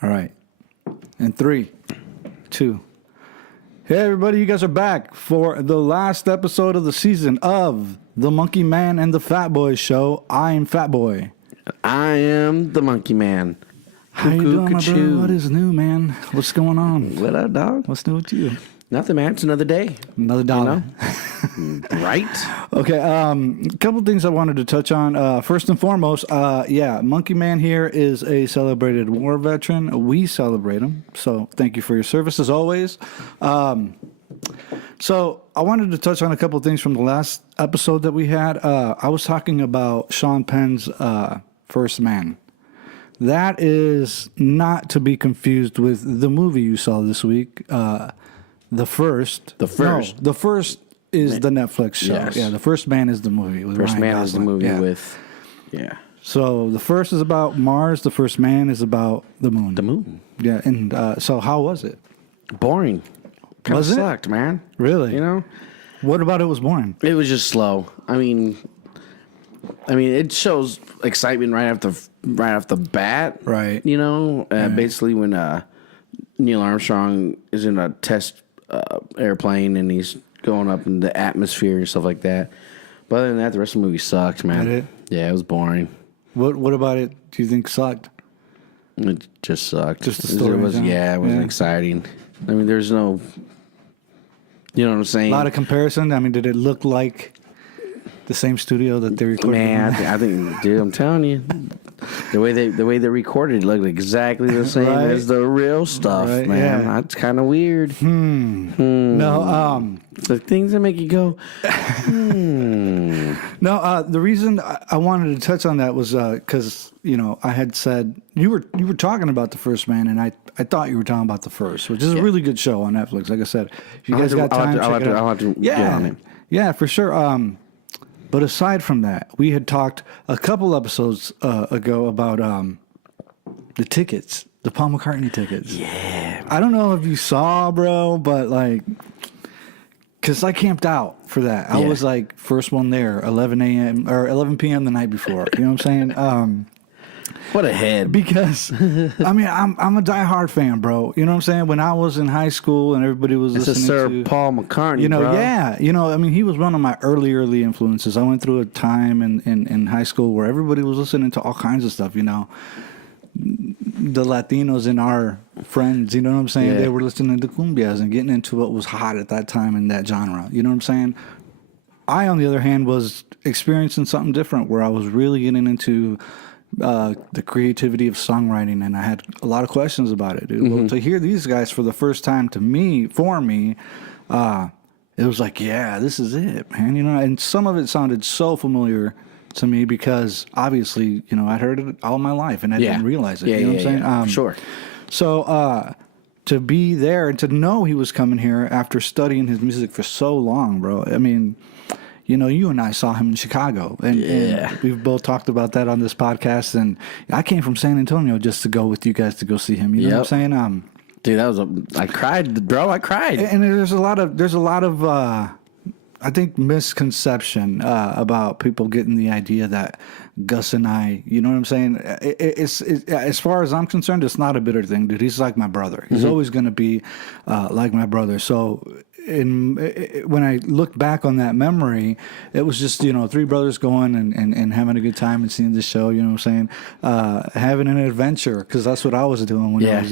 All right. In 3, 2. Hey, everybody, you guys are back for the last episode of the season of The Monkey Man and the Fat Boy Show. I'm Fat Boy. I am the Monkey Man. How you doing, my bro? What is new, man? What's going on? What up, dog? What's new with you? Nothing, man. It's another day. Another dollar. You know? Right? Okay, a couple things I wanted to touch on. First and foremost, Monkey Man here is a celebrated war veteran. We celebrate him, so thank you for your service as always. So I wanted to touch on a couple things from the last episode that we had. I was talking about Sean Penn's First Man. That is not to be confused with the movie you saw this week, The First. The First. No, The First is the Netflix show. Yes. Yeah, The First Man is the movie. With First Ryan Man is the Gosling. movie Yeah. with... Yeah. So The First is about Mars. The First Man is about the moon. The moon. Yeah, and so how was it? Boring. Kind of Was it? sucked, man. Really? You know? What about it was boring? It was just slow. I mean, it shows excitement right off the bat. Right. You know? Basically when Neil Armstrong is in a test airplane and he's going up in the atmosphere and stuff like that. But other than that, the rest of the movie sucked, man. Did it? Yeah, it was boring. What about it do you think sucked? It just sucked. Just the story, It wasn't yeah. exciting. I mean, there's no... You know what I'm saying? A lot of comparison. I mean, did it look like the same studio that they recorded? Man, in? I think, dude, I'm telling you, the way they recorded it looked exactly the same Right. as the real stuff, Right, man. yeah. That's kind of weird. No, The things that make you go, no. The reason I wanted to touch on that was because I had said you were talking about The First Man, and I thought you were talking about The First, which is a really good show on Netflix. Like I said, if you guys got time, check it out. I'll have to get on it. Yeah, for sure. But aside from that, we had talked a couple episodes ago about the tickets, the Paul McCartney tickets. Yeah. I don't know if you saw, bro, but because I camped out for that. I was first one there, 11 a.m. or 11 p.m. the night before. You know what I'm saying? What a head. Because I mean, I'm a diehard fan, bro. You know what I'm saying? When I was in high school and everybody was It's a listening Sir to Paul McCartney, bro. yeah. I mean, he was one of my early influences. I went through a time in high school where everybody was listening to all kinds of stuff, The Latinos and our friends, you know what I'm saying? Yeah. They were listening to cumbias and getting into what was hot at that time in that genre. You know what I'm saying? I, on the other hand, was experiencing something different where I was really getting into the creativity of songwriting, and I had a lot of questions about it, dude. Well, to hear these guys for the first time for me, it was like, yeah, this is it, man. And some of it sounded so familiar to me because obviously, I'd heard it all my life and I didn't realize it. Yeah, you know what I'm saying? Sure. So to be there and to know he was coming here after studying his music for so long, bro. I mean, you and I saw him in Chicago, and we've both talked about that on this podcast. And I came from San Antonio just to go with you guys to go see him. You know what I'm saying? Dude, I cried, bro. I cried. And there's a lot of I think misconception about people getting the idea that Gus and I, you know what I'm saying? It's as far as I'm concerned, it's not a bitter thing, dude. He's like my brother. He's always going to be like my brother. So when I look back on that memory, it was just, three brothers going and having a good time and seeing the show, you know what I'm saying? Having an adventure, because that's what I was doing when I was,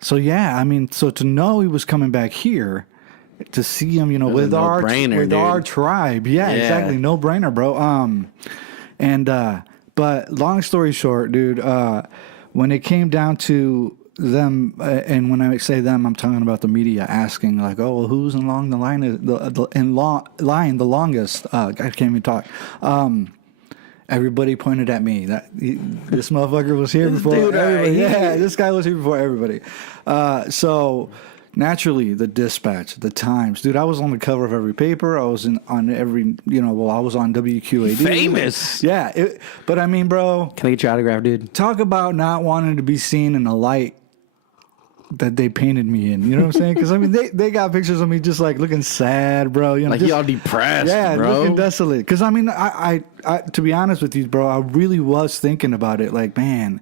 so to know he was coming back here, to see him, with our tribe. Yeah, exactly. No brainer, bro. But long story short, dude, when it came down to them, and when I say them, I'm talking about the media asking like, "Oh, well, who's along the line the longest?" I can't even talk. Everybody pointed at me. This motherfucker was here before everybody. Yeah, this guy was here before everybody. So naturally, the Dispatch, the Times, dude. I was on the cover of every paper. I was on every, I was on WQAD. Famous. Yeah, but I mean, bro. Can I get your autograph, dude? Talk about not wanting to be seen in a light that they painted me in. You know what I'm saying? Because I mean, they got pictures of me just like looking sad, bro. You know, Like just, y'all depressed, yeah, bro. looking desolate. Because I mean, I to be honest with you, bro, I really was thinking about it. Like, man,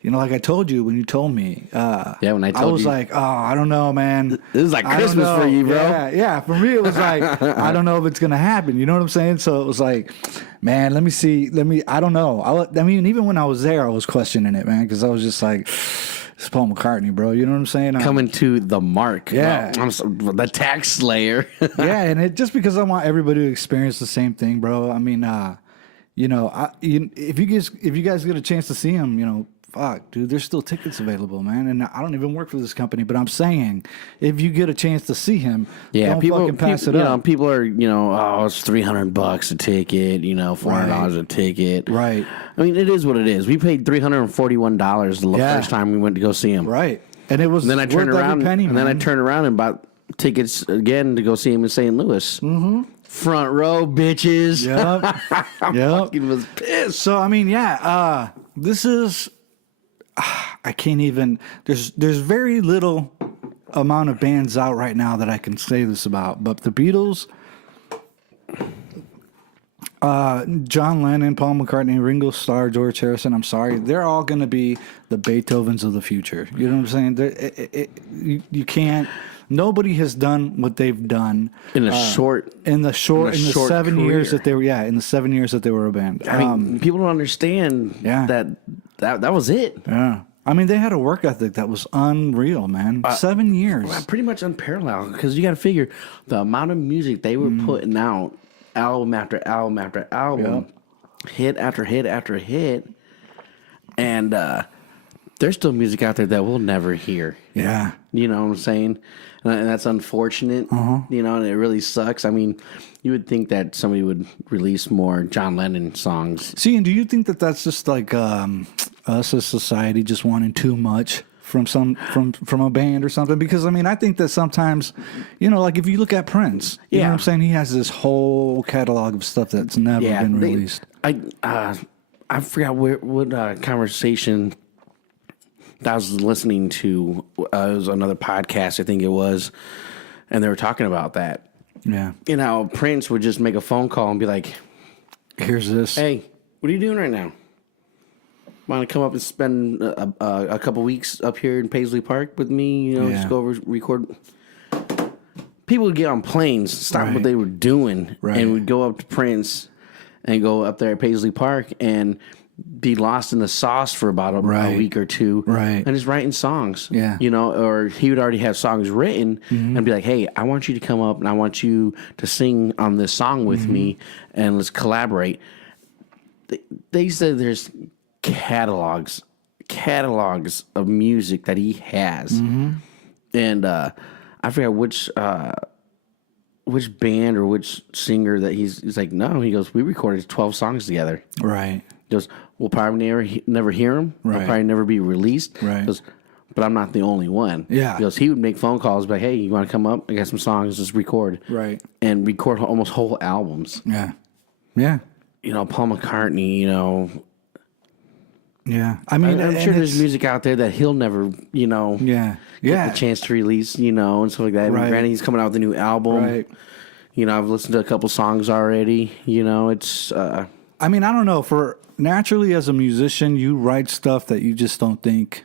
you know, like I told you when you told me. Yeah, when I told was you. like, oh, I don't know, man. This is like I don't Christmas for know. you, bro. Yeah. For me, it was like, I don't know if it's gonna happen. You know what I'm saying? So it was like, man, let me see. I don't know. I mean, even when I was there, I was questioning it, man, because I was just like, it's Paul McCartney, bro. You know what I'm saying? Coming to the mark. Yeah. The tax slayer. Yeah, and it just because I want everybody to experience the same thing, bro. I mean, you know, if you guys get a chance to see him, you know, fuck, dude, there's still tickets available, man. And I don't even work for this company, but I'm saying, if you get a chance to see him, Yeah, don't people fucking pass it you up. know, people are, you know, oh, it's $300 a ticket, you know, $400 a ticket. Right. I mean, it is what it is. We paid $341 the Yeah. first time we went to go see him. Right. And it was And then I turned worth every around, penny, and then I man. turned around and bought tickets again to go see him in St. Louis. Mm-hmm. Front row, bitches. Yep. Yep. Fucking was pissed. So I mean, yeah, this is I can't even there's very little amount of bands out right now that I can say this about. But the Beatles, John Lennon, Paul McCartney, Ringo Starr, George Harrison, I'm sorry, they're all going to be the Beethovens of the future. You know what I'm saying? You can't. Nobody has done what they've done In a short, in the short 7 years career. that they were. Yeah, in the 7 years that they were a band. I mean, people don't understand Yeah. that was it. Yeah. I mean, they had a work ethic that was unreal, man. 7 years. Pretty much unparalleled, because you got to figure the amount of music they were putting out, album after album after album, hit after hit after hit, and there's still music out there that we'll never hear. Yeah. You know what I'm saying? And that's unfortunate. You know, and it really sucks. I mean, you would think that somebody would release more John Lennon songs. See, and do you think that that's just like us as society just wanting too much from from a band or something? Because I mean, I think that sometimes, you know, like if you look at Prince, you know Yeah. what I'm saying? He has this whole catalog of stuff that's never been released. I forgot what conversation that I was listening to. It was another podcast, I think it was, and they were talking about that. Yeah. You know, Prince would just make a phone call and be like, Here's this. "Hey, what are you doing right now? Want to come up and spend a couple weeks up here in Paisley Park with me? You know, Yeah. just go over record." People would get on planes, stop Right. what they were doing, Right. and would go up to Prince and go up there at Paisley Park and be lost in the sauce for about a Right. week or two, Right. and just writing songs. Yeah. You know, or he would already have songs written and be like, "Hey, I want you to come up and I want you to sing on this song with me, and let's collaborate." They said there's catalogs of music that he has, and I forget which band or which singer that he's like, no, he goes, we recorded 12 songs together. Right. He goes, we'll probably never hear them. They'll Right. probably never be released. Right. He goes, but I'm not the only one. Yeah. He goes, he would make phone calls, but hey, you want to come up? I got some songs, just record. Right. And record almost whole albums. Yeah. Yeah. You know, Paul McCartney, you know, Yeah. I mean, I'm and sure there's it's- music out there that he'll never, you know, Yeah. get Yeah. the chance to release, you know, and stuff like that. Right. Granted, he's coming out with a new album. Right. You know, I've listened to a couple songs already. You know, it's I mean, I don't know. For naturally, as a musician, you write stuff that you just don't think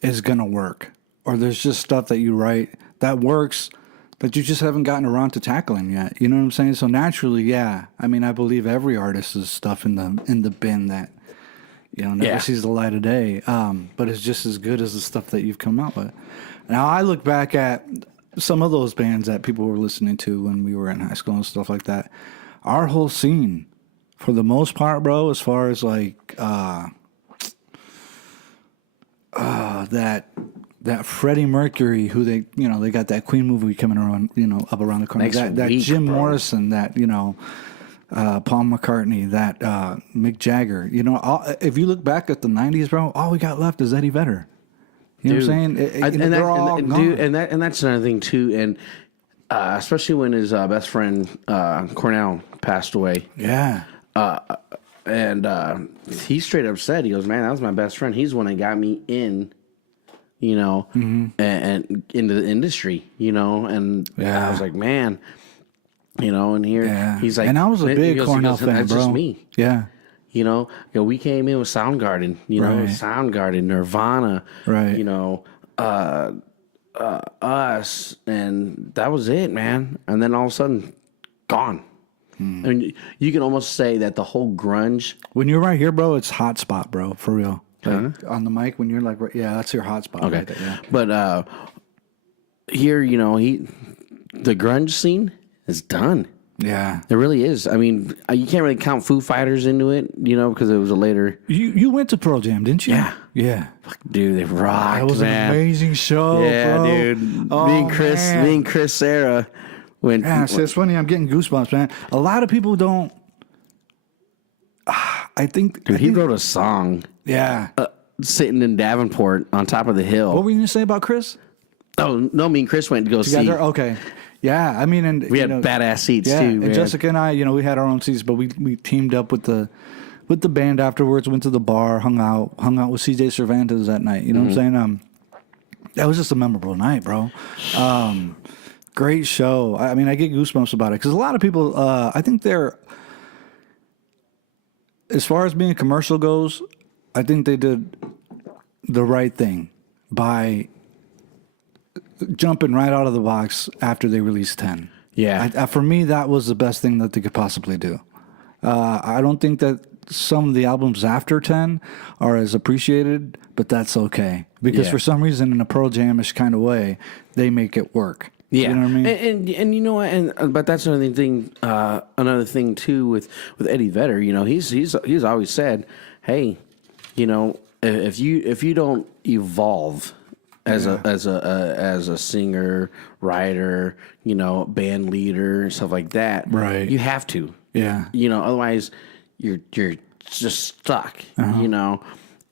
is gonna work, or there's just stuff that you write that works that you just haven't gotten around to tackling yet. You know what I'm saying? So naturally, yeah. I mean, I believe every artist has stuff in the bin that never Yeah. sees the light of day. But it's just as good as the stuff that you've come out with. Now, I look back at some of those bands that people were listening to when we were in high school and stuff like that. Our whole scene, for the most part, bro, as far as like that Freddie Mercury, who they got that Queen movie coming around, up around the corner. Next that week, Jim bro. Morrison, that Paul McCartney, that Mick Jagger. If you look back at the '90s, bro, all we got left is Eddie Vedder. You know what I'm saying? They're all gone. dude, and that's another thing too, and especially when his best friend Cornell passed away, Yeah. and he straight up said, he goes, "Man, that was my best friend. He's the one that got me in you know, and into the industry, you know, and Yeah. I was like, man, you know, and here Yeah. he's like, and I was a he big goes- Cornell fan, that's bro. just me. Yeah. You know, we came in with Soundgarden, you know, Right. Soundgarden, Nirvana, Right. you know, us, and that was it, man. And then all of a sudden, gone. I mean, you can almost say that the whole grunge. When you're right here, bro, it's hot spot, bro, for real. Like, on the mic, when you're like, yeah, that's your hot spot. Okay, Right there, yeah. but here, you know, the grunge scene is done. Yeah. It really is. I mean, you can't really count Foo Fighters into it, you know, because it was a later. You went to Pearl Jam, didn't you? Yeah. Yeah. Dude, they rocked, That was man. an amazing show, Yeah, bro. dude. Oh, me and man. Chris Sarah went. Yeah, see, it's funny. I'm getting goosebumps, man. A lot of people don't. I think. Dude, I he think, wrote a song Yeah. sitting in Davenport on top of the hill. What were you going to say about Chris? Oh, no, me and Chris went to go see. Together? Okay. Yeah. I mean, and We had badass seats, too, and man. Jessica and I, we had our own seats, but we teamed up with the band afterwards. Went to the bar, hung out with CJ Cervantes that night. You know what I'm saying? That was just a memorable night, bro. Great show. I mean, I get goosebumps about it because a lot of people, I think they're, as far as being commercial goes, I think they did the right thing by jumping right out of the box after they released 10. Yeah. For me, that was the best thing that they could possibly do. I don't think that some of the albums after 10 are as appreciated, but that's okay. Because Yeah. for some reason, in a Pearl Jam-ish kind of way, they make it work. Yeah, You know what I mean? and you know what, and but that's another thing. Another thing too with Eddie Vedder, you know, he's always said, hey, you know, if you don't evolve as a singer, writer, you know, band leader and stuff like that, Right. You have to, Yeah. you know, otherwise you're just stuck, Uh-huh. you know.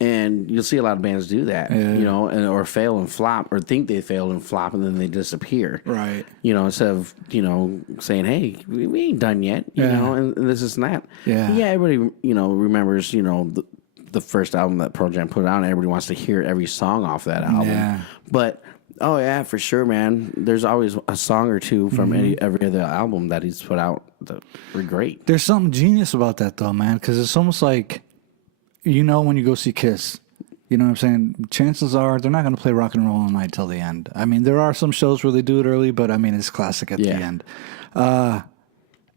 And you'll see a lot of bands do that, you know, or fail and flop, or think they failed and flop, and then they disappear. Right. You know, instead of, you know, saying, hey, we ain't done yet, you Yeah. know, and this is that. Yeah. Yeah, everybody, you know, remembers, you know, the first album that Pearl Jam put out, and everybody wants to hear every song off that album. Yeah. But, oh, yeah, for sure, man. There's always a song or two from Mm-hmm. every other album that he's put out that were great. There's something genius about that, though, man, because it's almost like, when you go see Kiss, you know what I'm saying? Chances are they're not going to play Rock and Roll All Night till the end. I mean, there are some shows where they do it early, but I mean, it's classic at the Yeah. end.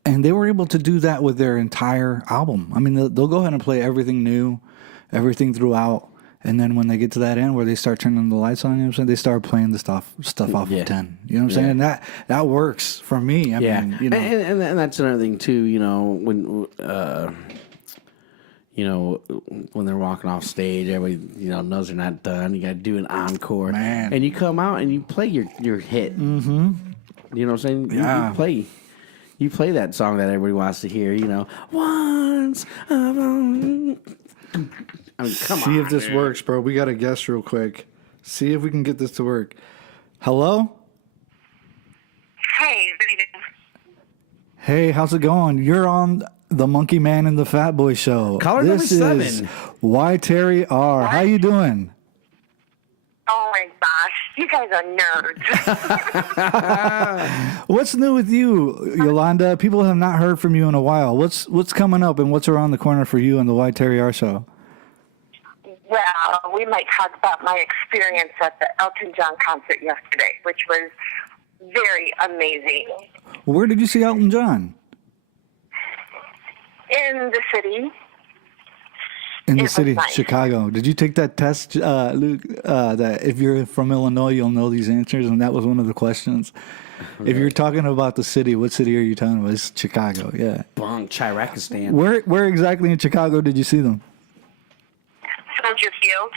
And they were able to do that with their entire album. I mean, they'll go ahead and play everything new, everything throughout. And then when they get to that end where they start turning the lights on, you know what I'm saying? They start playing the stuff off Yeah. of 10. You know what I'm saying? That works for me. I Yeah, mean, you know. and that's another thing too. You know, when when they're walking off stage, everybody knows they're not done. You got to do an encore, Man. and you come out and you play your hit. Mm-hmm. You know what I'm saying? Yeah. You play that song that everybody wants to hear. You know, once. I mean, come See on. if this works, bro. We got to guess real quick. See if we can get this to work. Hello? Hey, what are you doing? Hey, how's it going? You're on the Monkey Man and the Fat Boy Show. Caller number 7. Why Terry R. How you doing? Oh my gosh, you guys are nerds. What's new with you, Yolanda? People have not heard from you in a while. What's coming up and what's around the corner for you on the Why Terry R. Show? Well, we might talk about my experience at the Elton John concert yesterday, which was very amazing. Where did you see Elton John? In the city. In the It was city, nice. Chicago. Did you take that test, Luke? That if you're from Illinois, you'll know these answers, and that was one of the questions. If you're talking about the city, what city are you talking about? It's Chicago. Yeah. Bong Chirakistan. Where exactly in Chicago did you see them? Soldier Field.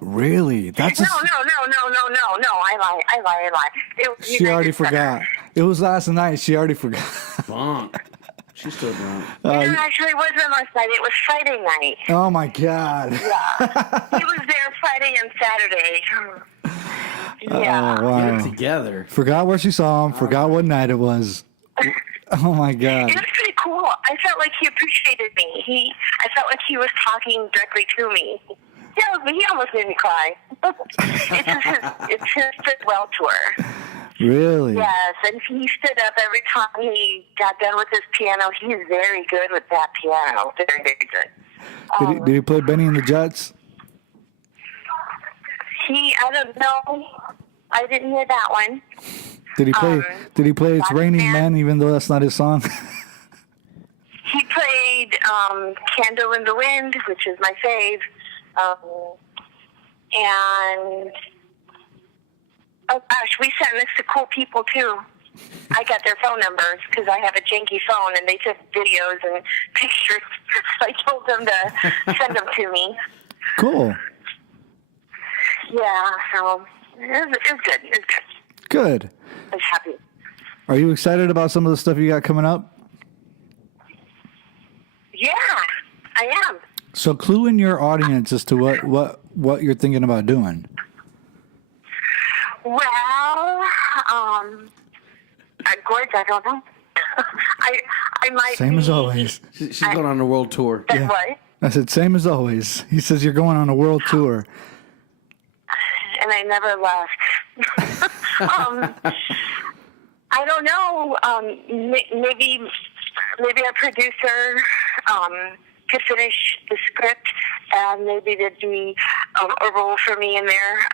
Really? That's No. I lie. It was she already United Center. forgot. It was last night. She already forgot. Bong. She's still drunk. No, actually, it wasn't last night. It was Friday night. Oh my God. Yeah. He was there Friday and Saturday. Yeah. Oh wow. Get it together. Forgot where she saw him. Forgot what night it was. Oh my God. It was pretty cool. I felt like he appreciated me. I felt like he was talking directly to me. He almost made me cry. It's his farewell tour. Really? Yes, and he stood up every time he got done with his piano. He's very good with that piano. Very, very good. Did he play Benny and the Jets? I don't know. I didn't hear that one. Did he play It's Black Raining Man? Men, even though that's not his song? He played Candle in the Wind, which is my fave. And, oh gosh, we sat next to cool people too. I got their phone numbers because I have a janky phone, and they took videos and pictures. So I told them to send them to me. Cool. Yeah, so it was good. It was good. Good. I was happy. Are you excited about some of the stuff you got coming up? Yeah, I am. So clue in your audience as to what you're thinking about doing. Well, Gorge, I don't know. I might Same be, as always. She's going on a world tour. That what? I said, same as always. He says you're going on a world tour. And I never left. I don't know. Maybe our producer could finish the script, and maybe there'd be a role for me in there.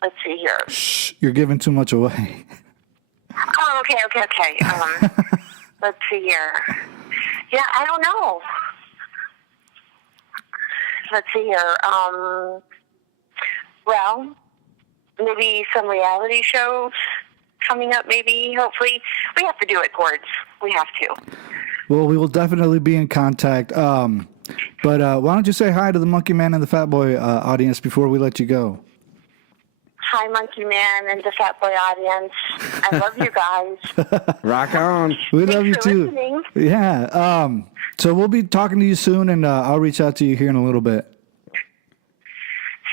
Let's see here. Shh, you're giving too much away. Oh, okay. Let's see here. Yeah, I don't know. Let's see here. Well, maybe some reality shows coming up, maybe, hopefully. We have to do it, Gords. We have to. Well, we will definitely be in contact. But why don't you say hi to the Monkey Man and the Fat Boy audience before we let you go? Hi, Monkey Man and the Fat Boy audience. I love you guys. Rock on. We love you Thanks for too. listening. Yeah. So we'll be talking to you soon, and I'll reach out to you here in a little bit.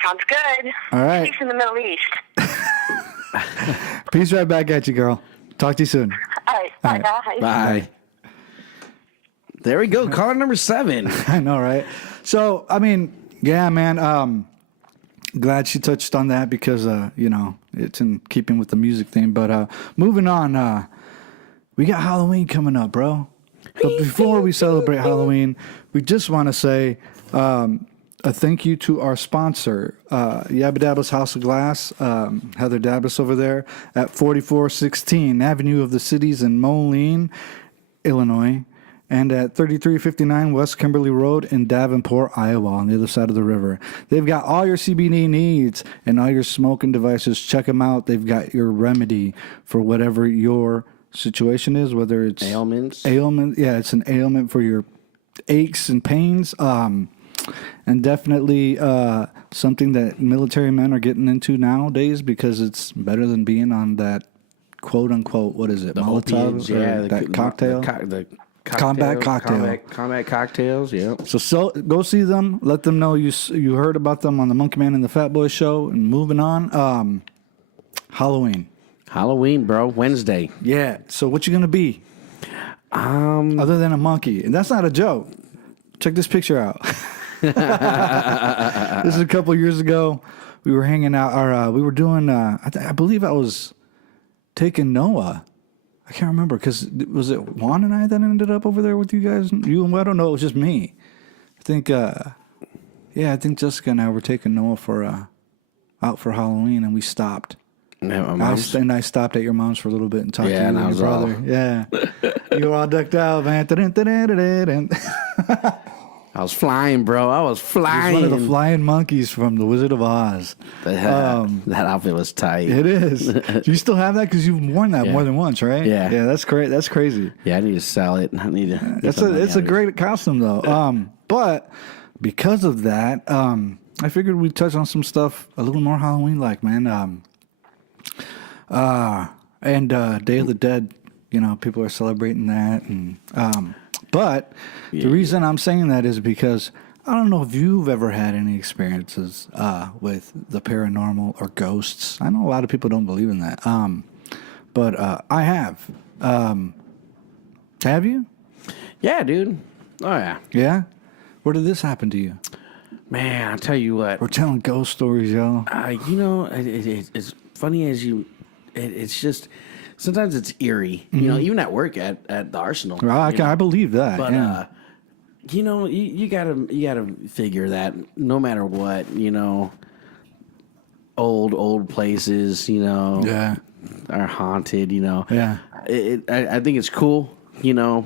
Sounds good. All right. Peace in the Middle East. Peace right back at you, girl. Talk to you soon. All right. Bye, guys. Bye. There we go. Caller number 7. I know, right? So, I mean, yeah, man. Glad she touched on that because, it's in keeping with the music theme. But moving on, we got Halloween coming up, bro. But before we celebrate Halloween, we just want to say a thank you to our sponsor, Yabba Dabba's House of Glass, Heather Dabbas over there at 4416 Avenue of the Cities in Moline, Illinois, and at 3359 West Kimberly Road in Davenport, Iowa, on the other side of the river. They've got all your CBD needs and all your smoking devices. Check them out. They've got your remedy for whatever your situation is, whether it's Ailments. Yeah, it's an ailment for your aches and pains. And definitely something that military men are getting into nowadays because it's better than being on that quote unquote, what is it, Molotov? Opiates, yeah, that cocktail? The Combat cocktail. Combat cocktails, yeah. So go see them. Let them know you heard about them on the Monkey Man and the Fat Boy show. And moving on, Halloween, bro. Wednesday. Yeah. So what you gonna be? Other than a monkey, and that's not a joke. Check this picture out. This is a couple years ago. We were hanging out, or we were doing. I believe I was taking Noah. I can't remember because was it Juan and I that ended up over there with you guys? You and I don't know. It was just me. I think. I think Jessica and I were taking Noah for out for Halloween, and we stopped. Yeah, I stopped at your mom's for a little bit and talked to you and I your was brother. all... Yeah, you were all ducked out, man. I was flying, bro. I was flying. One of the flying monkeys from The Wizard of Oz. That outfit was tight. It is. Do you still have that? Because you've worn that more than once, right? Yeah. Yeah, that's great. That's crazy. Yeah, I need to sell it. I need to. It's a great costume though. But because of that, I figured we'd touch on some stuff a little more Halloween-like, man. And Day of the Dead. You know, people are celebrating that, and but the reason I'm saying that is because I don't know if you've ever had any experiences with the paranormal or ghosts. I know a lot of people don't believe in that, but I have. Have you? Yeah, dude. Oh yeah. Yeah. Where did this happen to you? Man, I tell you what. We're telling ghost stories, yo. You know, it's funny as you. It's just sometimes it's eerie. You know, even at work at the Arsenal. I believe that. But yeah. you know, you gotta figure that no matter what, you know, old places, you know, Yeah. are haunted. You know, Yeah. I think it's cool. You know,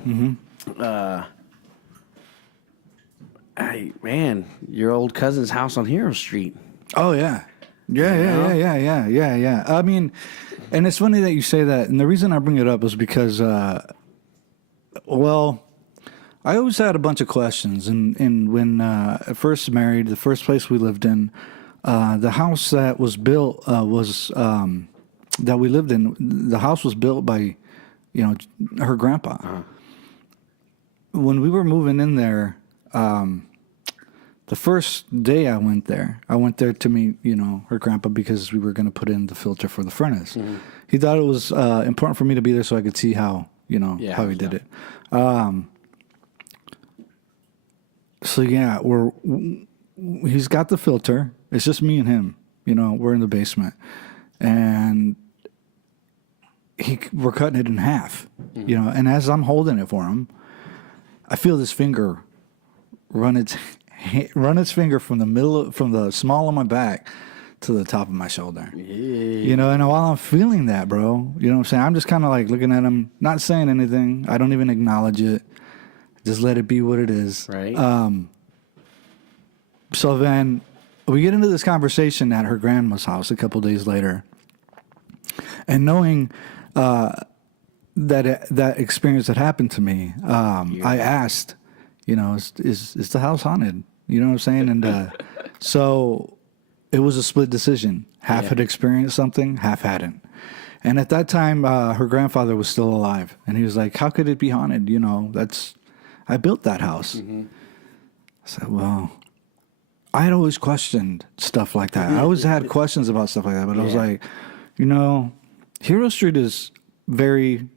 man, your old cousin's house on Hero Street. Oh yeah. Yeah. I mean, and it's funny that you say that. And the reason I bring it up is because, well, I always had a bunch of questions. And when I first married, the first place we lived in, the house that was built that we lived in. The house was built by, you know, her grandpa. When we were moving in there. The first day I went there to meet, you know, her grandpa because we were going to put in the filter for the furnace. Mm-hmm. He thought it was important for me to be there so I could see how, you know, how he did it. So yeah, he's got the filter. It's just me and him. You know, we're in the basement, and we're cutting it in half. Mm-hmm. You know, and as I'm holding it for him, I feel this finger run its finger from the small of my back to the top of my shoulder. Yeah. You know, and while I'm feeling that, bro, you know what I'm saying? I'm just kind of like looking at him, not saying anything. I don't even acknowledge it. Just let it be what it is. Right. So then we get into this conversation at her grandma's house a couple days later. And knowing that experience that happened to me, I asked, you know, is the house haunted? You know what I'm saying? And so it was a split decision. Half had experienced something, half hadn't. And at that time, her grandfather was still alive. And he was like, how could it be haunted? You know, I built that house. Mm-hmm. I said, well, I had always questioned stuff like that. I always had questions about stuff like that. But I was like, you know, Hero Street is very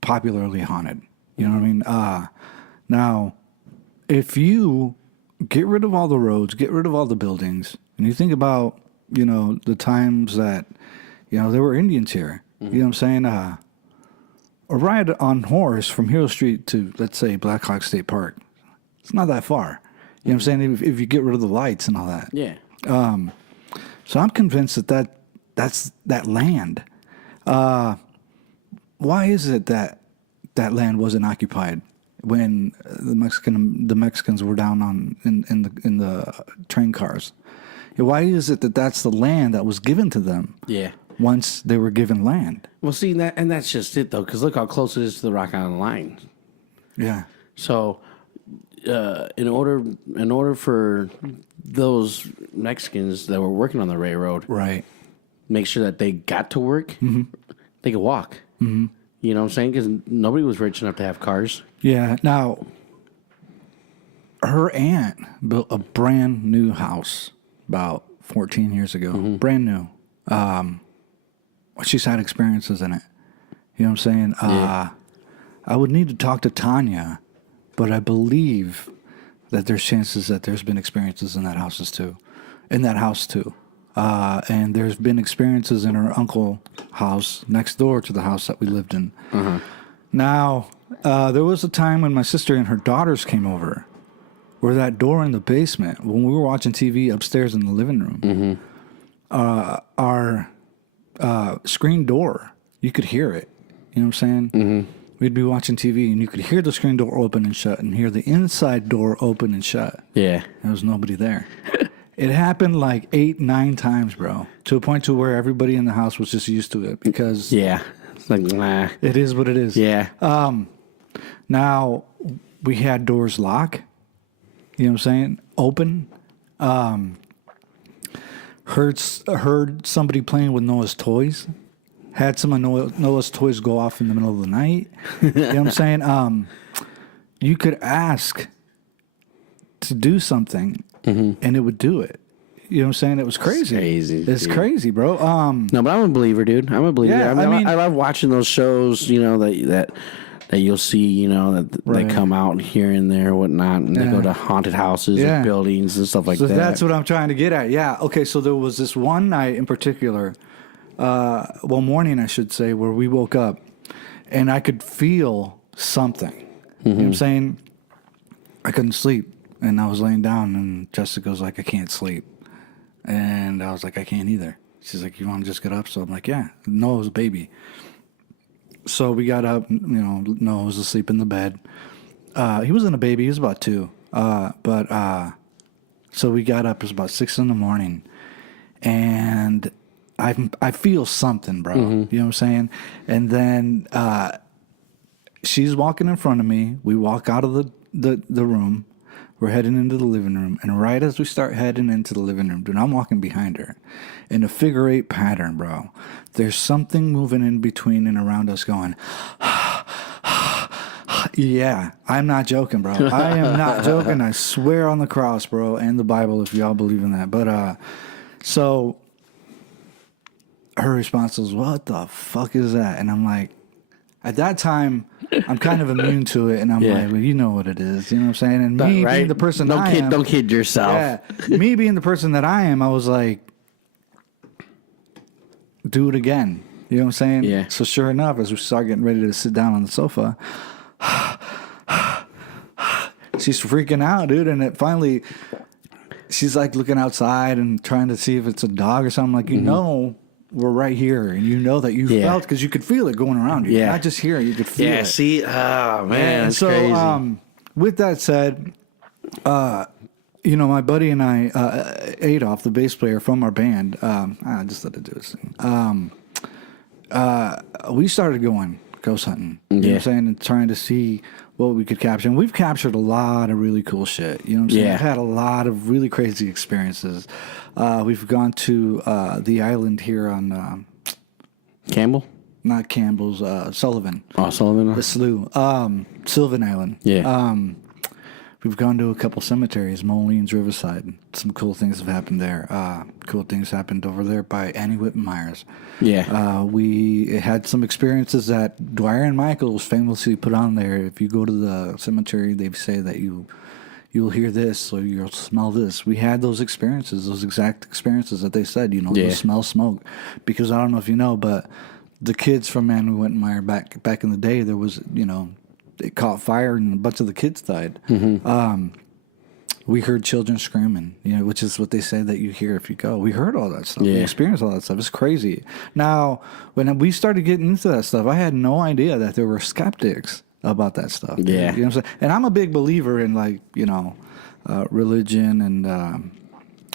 popularly haunted. You know what I mean? Now, if you get rid of all the roads, get rid of all the buildings, and you think about, you know, the times that, you know, there were Indians here, you know what I'm saying? A ride on horse from Hero Street to, let's say, Black Hawk State Park, it's not that far. You know what I'm saying? If you get rid of the lights and all that. Yeah. So I'm convinced that's that land. Why is it that land wasn't occupied when the Mexicans were down in the train cars? Why is it that that's the land that was given to them? Yeah. Once they were given land. Well, see, that's just it though, because look how close it is to the Rock Island line. Yeah. So, in order for those Mexicans that were working on the railroad, Right. make sure that they got to work, they could walk. Mm-hmm. You know what I'm saying? Because nobody was rich enough to have cars. Yeah. Now, her aunt built a brand new house about 14 years ago. Mm-hmm. Brand new. She's had experiences in it. You know what I'm saying? Yeah. I would need to talk to Tanya, but I believe that there's chances that there's been experiences in that house too. And there's been experiences in her uncle's house next door to the house that we lived in. Uh-huh. Now, there was a time when my sister and her daughters came over where that door in the basement, when we were watching TV upstairs in the living room, our screen door, you could hear it. You know what I'm saying? Mm-hmm. We'd be watching TV and you could hear the screen door open and shut and hear the inside door open and shut. Yeah. There was nobody there. It happened like 8-9 times, bro, to a point to where everybody in the house was just used to it because it's like, nah. It is what it is. Yeah. Now we had doors locked. You know what I'm saying? Open. Heard somebody playing with Noah's toys. Had some of Noah's toys go off in the middle of the night. You know what I'm saying? You could ask to do something, and it would do it. You know what I'm saying? It was crazy. It's crazy, bro. No, but I'm a believer, dude. I'm a believer. Yeah, I mean, I love watching those shows. You know that that you'll see, you know, that Right. they come out here and there, and whatnot, and they go Yeah. to haunted houses Yeah. and buildings and stuff like So that. that's what I'm trying to get at. Yeah. Okay. So there was this one night in particular, morning, I should say, where we woke up and I could feel something. You know what I'm saying? I couldn't sleep. And I was laying down and Jessica was like, I can't sleep. And I was like, I can't either. She's like, you want to just get up? So I'm like, yeah. No, it was a baby. So we got up, you know, Noah was asleep in the bed. He wasn't a baby, he was about 2. So we got up, it was about 6 a.m. And I feel something, bro. You know what I'm saying? And then she's walking in front of me. We walk out of the room. We're heading into the living room. And right as we start heading into the living room, dude, I'm walking behind her in a figure 8 pattern, bro. There's something moving in between and around us going, yeah, I'm not joking, bro. I am not joking. I swear on the cross, bro, and the Bible, if y'all believe in that. But so her response was, what the fuck is that? And I'm like, at that time, I'm kind of immune to it, and I'm Yeah. like, well, you know what it is. You know what I'm saying? And me being the person don't I kid, am. don't kid yourself. Yeah, me being the person that I am, I was like, do it again. You know what I'm saying? Yeah. So sure enough, as we start getting ready to sit down on the sofa, she's freaking out, dude. And it finally, she's like looking outside and trying to see if it's a dog or something. Like, you know, we're right here, and you know that you Yeah. felt, because you could feel it going around you. Yeah. Not just here, you could feel Yeah, it. see, oh man, And that's so, crazy. with that said, you know, my buddy and I, Adolf, the bass player from our band, I just let it do its thing. We started going ghost hunting. You know what Yeah. I'm saying? And trying to see what we could capture. And we've captured a lot of really cool shit. You know what I'm saying? Yeah. We've had a lot of really crazy experiences. We've gone to the island here on, Campbell, not Campbell's, Sullivan. oh Sullivan, The slough. Sylvan Island. yeah, We've gone to a couple cemeteries, Molene's, Riverside. Some cool things have happened there. Cool things happened over there by Annie Whitten Myers. yeah, We had some experiences that Dwyer and Michaels famously put on there. If you go to the cemetery, they say that you'll hear this or you'll smell this. We had those experiences, those exact experiences that they said, you know, Yeah. you smell smoke. Because I don't know if you know, but the kids from Annie Whitten Myers back in the day, there was, you know, it caught fire and a bunch of the kids died. We heard children screaming, you know, which is what they say that you hear if you go. We heard all that stuff. We Yeah. experienced all that stuff. It's crazy. Now, when we started getting into that stuff, I had no idea that there were skeptics about that stuff. Yeah. You know what I'm saying? And I'm a big believer in, like, you know, religion, and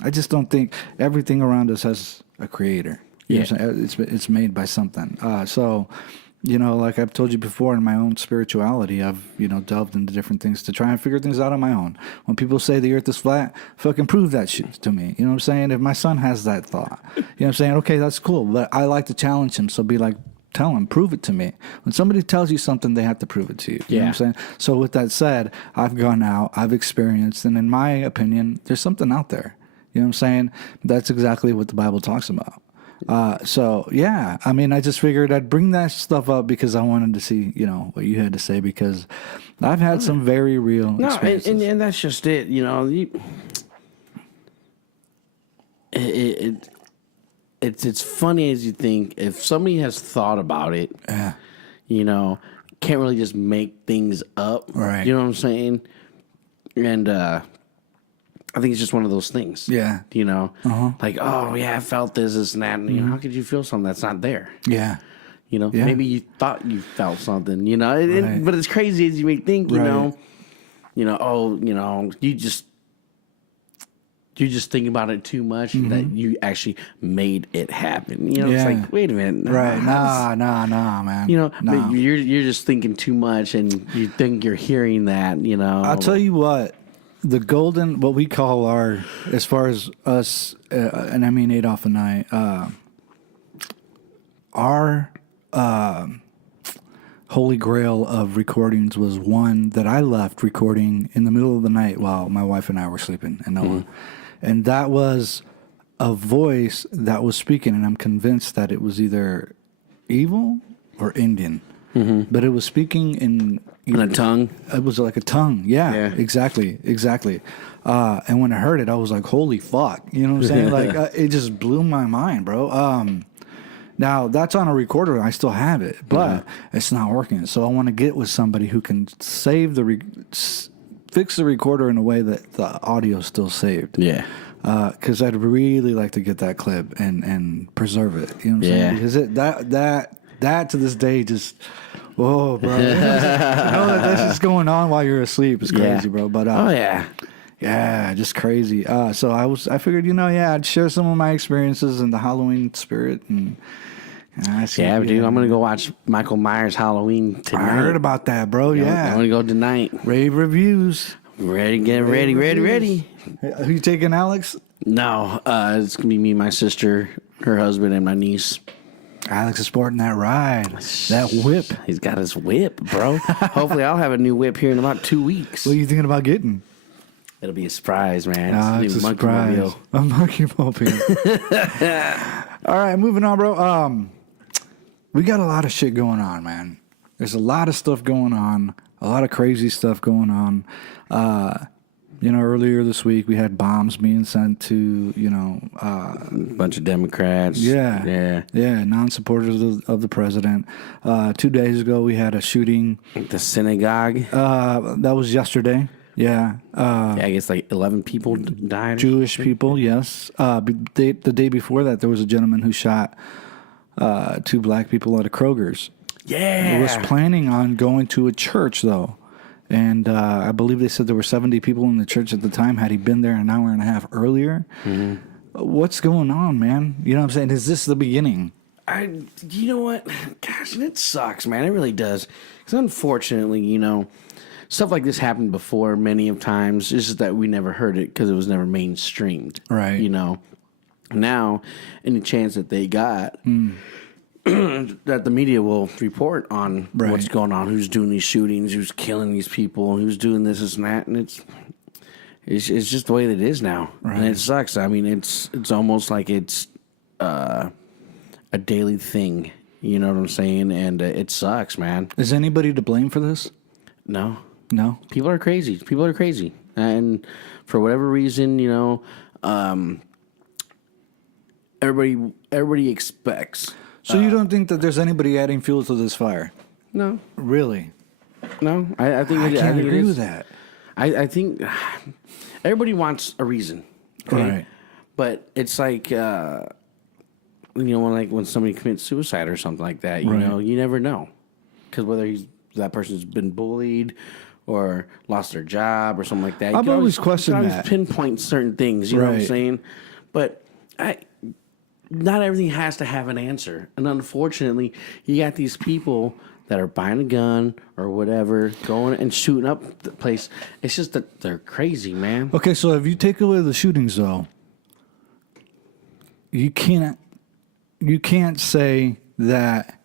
I just don't think everything around us has a creator. You know what I'm saying? It's made by something. So, you know, like I've told you before, in my own spirituality, I've, you know, delved into different things to try and figure things out on my own. When people say the earth is flat, fucking prove that shit to me. You know what I'm saying? If my son has that thought, you know what I'm saying? Okay, that's cool. But I like to challenge him. So be like, tell him, prove it to me. When somebody tells you something, they have to prove it to you. You know what I'm saying? So with that said, I've gone out, I've experienced, and in my opinion, there's something out there. You know what I'm saying? That's exactly what the Bible talks about. So yeah, I mean, I just figured I'd bring that stuff up because I wanted to see, you know, what you had to say, because I've had some very real no, experiences. and that's just it. You know, it's funny as you think. If somebody has thought about it, Yeah. you know, can't really just make things up. Right. You know what I'm saying? And I think it's just one of those things. Yeah. You know, like, oh yeah, I felt this and that. And, you know, how could you feel something that's not there? Yeah. You know, Yeah. maybe you thought you felt something. You know, Right. but it's crazy as you may think. You Right. know, oh, you know, you're just thinking about it too much that you actually made it happen. You know, Yeah. it's like, wait a minute, Right. how's- Nah, man. You know, Nah. but you're just thinking too much, and you think you're hearing that. You know, I'll tell you what, the golden, what we call our, as far as us, and I mean Adolf and I, our holy grail of recordings was one that I left recording in the middle of the night while my wife and I were sleeping, and Noah. And that was a voice that was speaking, and I'm convinced that it was either evil or Indian. but it was speaking in In a tongue. It was like a tongue. Yeah, Yeah. exactly. And when I heard it, I was like, "Holy fuck!" You know what I'm saying? Like it just blew my mind, bro. Now that's on a recorder. And I still have it, but it's not working. So I want to get with somebody who can save fix the recorder in a way that the audio's still saved. Yeah. Because I'd really like to get that clip and preserve it. You know what I'm saying? Because that to this day just, whoa, bro. You know that's just going on while you're asleep. It's crazy, bro. But oh yeah. yeah, just crazy. So I figured, I'd share some of my experiences in the Halloween spirit, and I see. Yeah, dude, I'm gonna go watch Michael Myers Halloween tonight. I heard about that, bro. I'm Yeah, gonna go tonight. rave reviews. Ready, get ready. Who you taking, Alex? No, it's gonna be me, my sister, her husband, and my niece. Alex is sporting that ride, that whip. He's got his whip, bro. Hopefully, I'll have a new whip here in about 2 weeks. What are you thinking about getting? It'll be a surprise, man. It's a new surprise. Monkey-mobile. A monkey mobile. All right, moving on, bro. We got a lot of shit going on, man. There's a lot of stuff going on. A lot of crazy stuff going on. Earlier this week we had bombs being sent to, A bunch of Democrats. yeah, non-supporters of the president. 2 days ago we had a shooting. The synagogue. That was yesterday. Yeah. I guess like 11 people died. Jewish people, yes. The day before that, there was a gentleman who shot 2 black people at a Kroger's. Yeah. He was planning on going to a church, though. And I believe they said there were 70 people in the church at the time. Had he been there an hour and a half earlier? Mm-hmm. What's going on, man? You know what I'm saying? Is this the beginning? You know what? Gosh, it sucks, man. It really does. Because unfortunately, stuff like this happened before many of times. It's just that we never heard it because it was never mainstreamed. Right. Now, any chance that they got, that the media will report on what's going on, who's doing these shootings, who's killing these people, who's doing this and that, and it's just the way that it is now, and it sucks. I mean, it's almost like it's a daily thing. You know what I'm saying? And it sucks, man. Is anybody to blame for this? No. People are crazy. And for whatever reason, everybody expects. So you don't think that there's anybody adding fuel to this fire? No. Really? No. I think I can't think agree with that. I think everybody wants a reason. Okay? Right. But it's like, when somebody commits suicide or something like that, you never know. Because whether that person's been bullied or lost their job or something like that. I've always questioned you that. Pinpoint certain things, you know what I'm saying? But not everything has to have an answer. And unfortunately, you got these people that are buying a gun or whatever, going and shooting up the place. It's just that they're crazy, man. Okay, so if you take away the shootings, though, you can't say that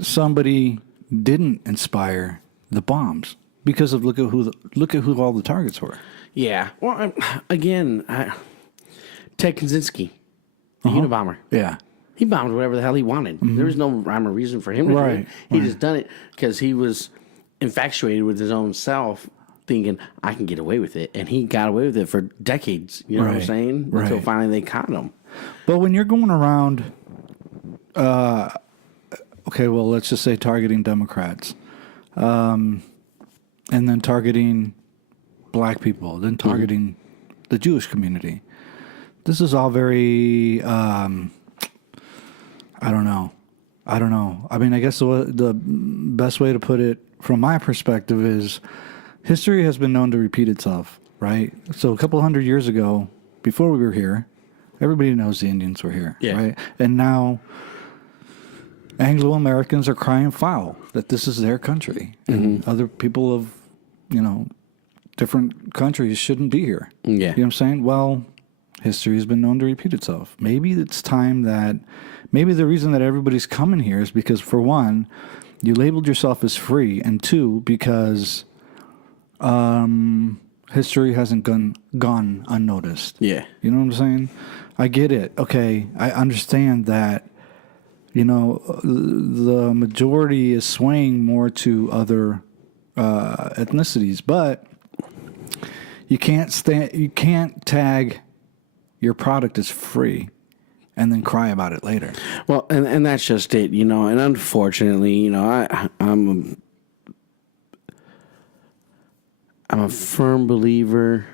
somebody didn't inspire the bombs because of look at who all the targets were. Yeah. Well, again, Ted Kaczynski, the Unabomber. Yeah. He bombed whatever the hell he wanted. There was no rhyme or reason for him to do it. He just done it because he was infatuated with his own self, thinking, I can get away with it. And he got away with it for decades. You know what I'm saying? Right. Until finally they caught him. But when you're going around, let's just say targeting Democrats, and then targeting black people, then targeting the Jewish community. This is all very, I don't know. I mean, I guess the best way to put it from my perspective is history has been known to repeat itself, right? So a couple hundred years ago, before we were here, everybody knows the Indians were here, right? And now Anglo-Americans are crying foul that this is their country and other people of, different countries shouldn't be here. Yeah. You know what I'm saying? Well, history has been known to repeat itself. Maybe it's time maybe the reason that everybody's coming here is because, for one, you labeled yourself as free, and two, because history hasn't gone unnoticed. Yeah. You know what I'm saying? I get it. Okay, I understand that the majority is swaying more to other ethnicities, but you can't tag your product as free and then cry about it later. Well, and that's just it, and unfortunately, I'm a firm believer,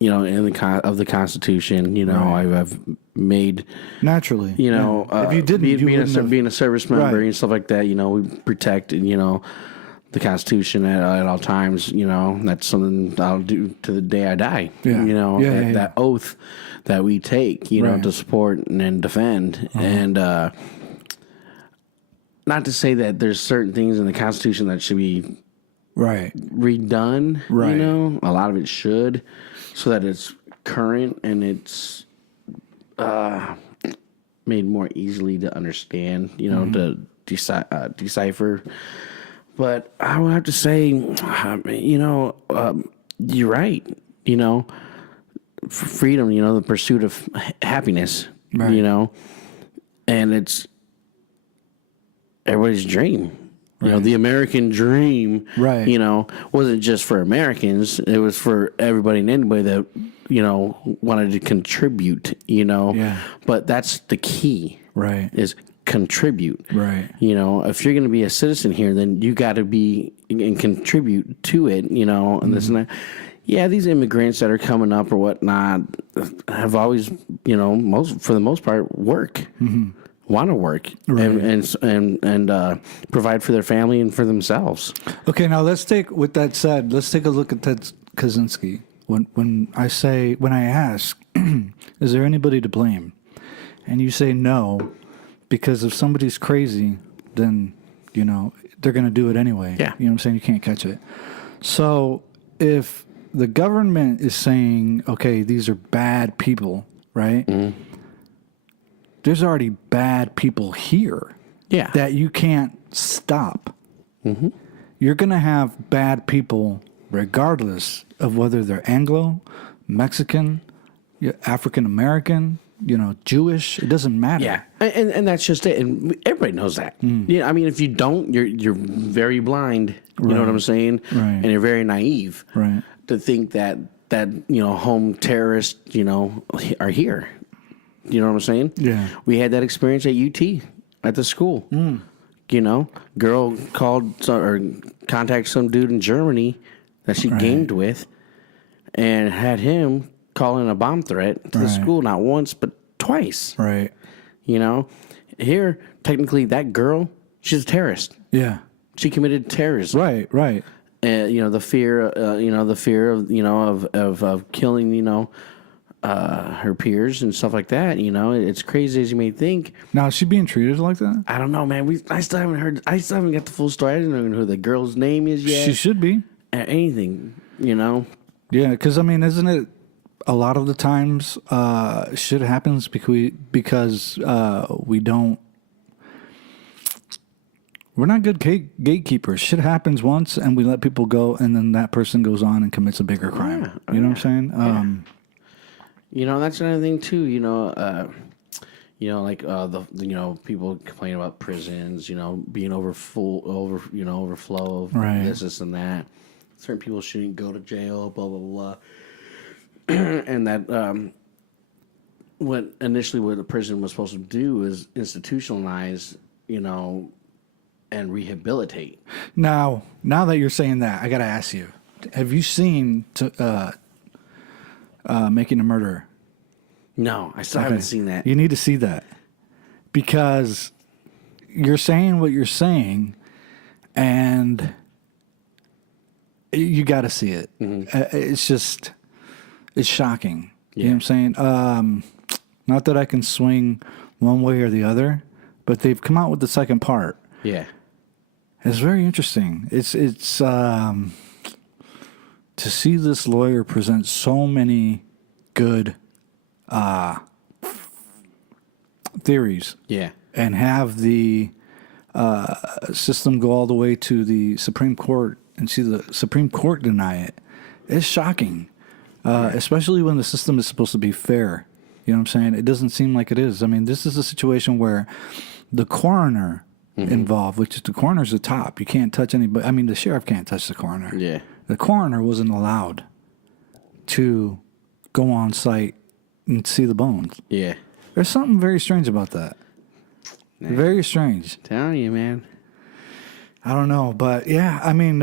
in the Constitution. Right. I've made Naturally, if you didn't, being a service member Right. and stuff like that, we protect, the Constitution at all times. That's something I'll do to the day I die. Yeah. That oath that we take, Right. to support and defend. And not to say that there's certain things in the Constitution that should be right, redone. Right. A lot of it should, so that it's current and it's made more easily to understand. To decipher. But I would have to say, you're right. Freedom. The pursuit of happiness. Right. And it's everybody's dream. The American dream, Right. wasn't just for Americans. It was for everybody and anybody that, wanted to contribute, Yeah. But that's the key. Right. Is contribute. Right. If you're going to be a citizen here, then you got to be and contribute to it, and this and that. Yeah, these immigrants that are coming up or whatnot have always, for the most part, work. Want to work and provide for their family and for themselves. Okay, now let's take. With that said, let's take a look at Ted Kaczynski. When I ask, is there anybody to blame, and you say no, because if somebody's crazy, then they're going to do it anyway. Yeah. You know what I'm saying? You can't catch it. So if the government is saying, okay, these are bad people, right? There's already bad people here. Yeah. That you can't stop. You're going to have bad people regardless of whether they're Anglo, Mexican, African American, Jewish. It doesn't matter. Yeah, and that's just it, and everybody knows that. Yeah, I mean, if you don't, you're very blind. You know what I'm saying? Right. And you're very naive. Right. To think that home terrorists are here. You know what I'm saying? Yeah. We had that experience at UT at the school. Girl called or contacted some dude in Germany that she gamed with, and had him call in a bomb threat to the school not once but twice. Right. Here technically that girl, she's a terrorist. Yeah. She committed terrorism. Right. Right. And the fear of killing her peers and stuff like that. It's crazy as you may think. Now is she being treated like that? I don't know, man. I still haven't got the full story. I don't even know who the girl's name is yet. She should be. Anything. Yeah, because isn't it a lot of the times shit happens because we don't. We're not good gatekeepers. Shit happens once, and we let people go, and then that person goes on and commits a bigger crime. You know what I'm saying? That's another thing too. Like the people complain about prisons. Being overflow of this and that. Certain people shouldn't go to jail. Blah blah blah. And that what the prison was supposed to do is institutionalize. And rehabilitate. Now that you're saying that, I got to ask you: have you seen Making a Murderer? No, I still haven't seen that. You need to see that because you're saying what you're saying, and you got to see it. It's shocking. You know what I'm saying? Not that I can swing one way or the other, but they've come out with the second part. Yeah. It's very interesting. It's to see this lawyer present so many good theories. Yeah. And have the system go all the way to the Supreme Court and see the Supreme Court deny it. It's shocking, especially when the system is supposed to be fair. You know what I'm saying? It doesn't seem like it is. I mean, this is a situation where the coroner involved, which is the coroner's the top. You can't touch anybody. I mean, the sheriff can't touch the coroner. Yeah. The coroner wasn't allowed to go on site and see the bones. Yeah. There's something very strange about that. Very strange. Telling you, man. I don't know, but yeah, I mean,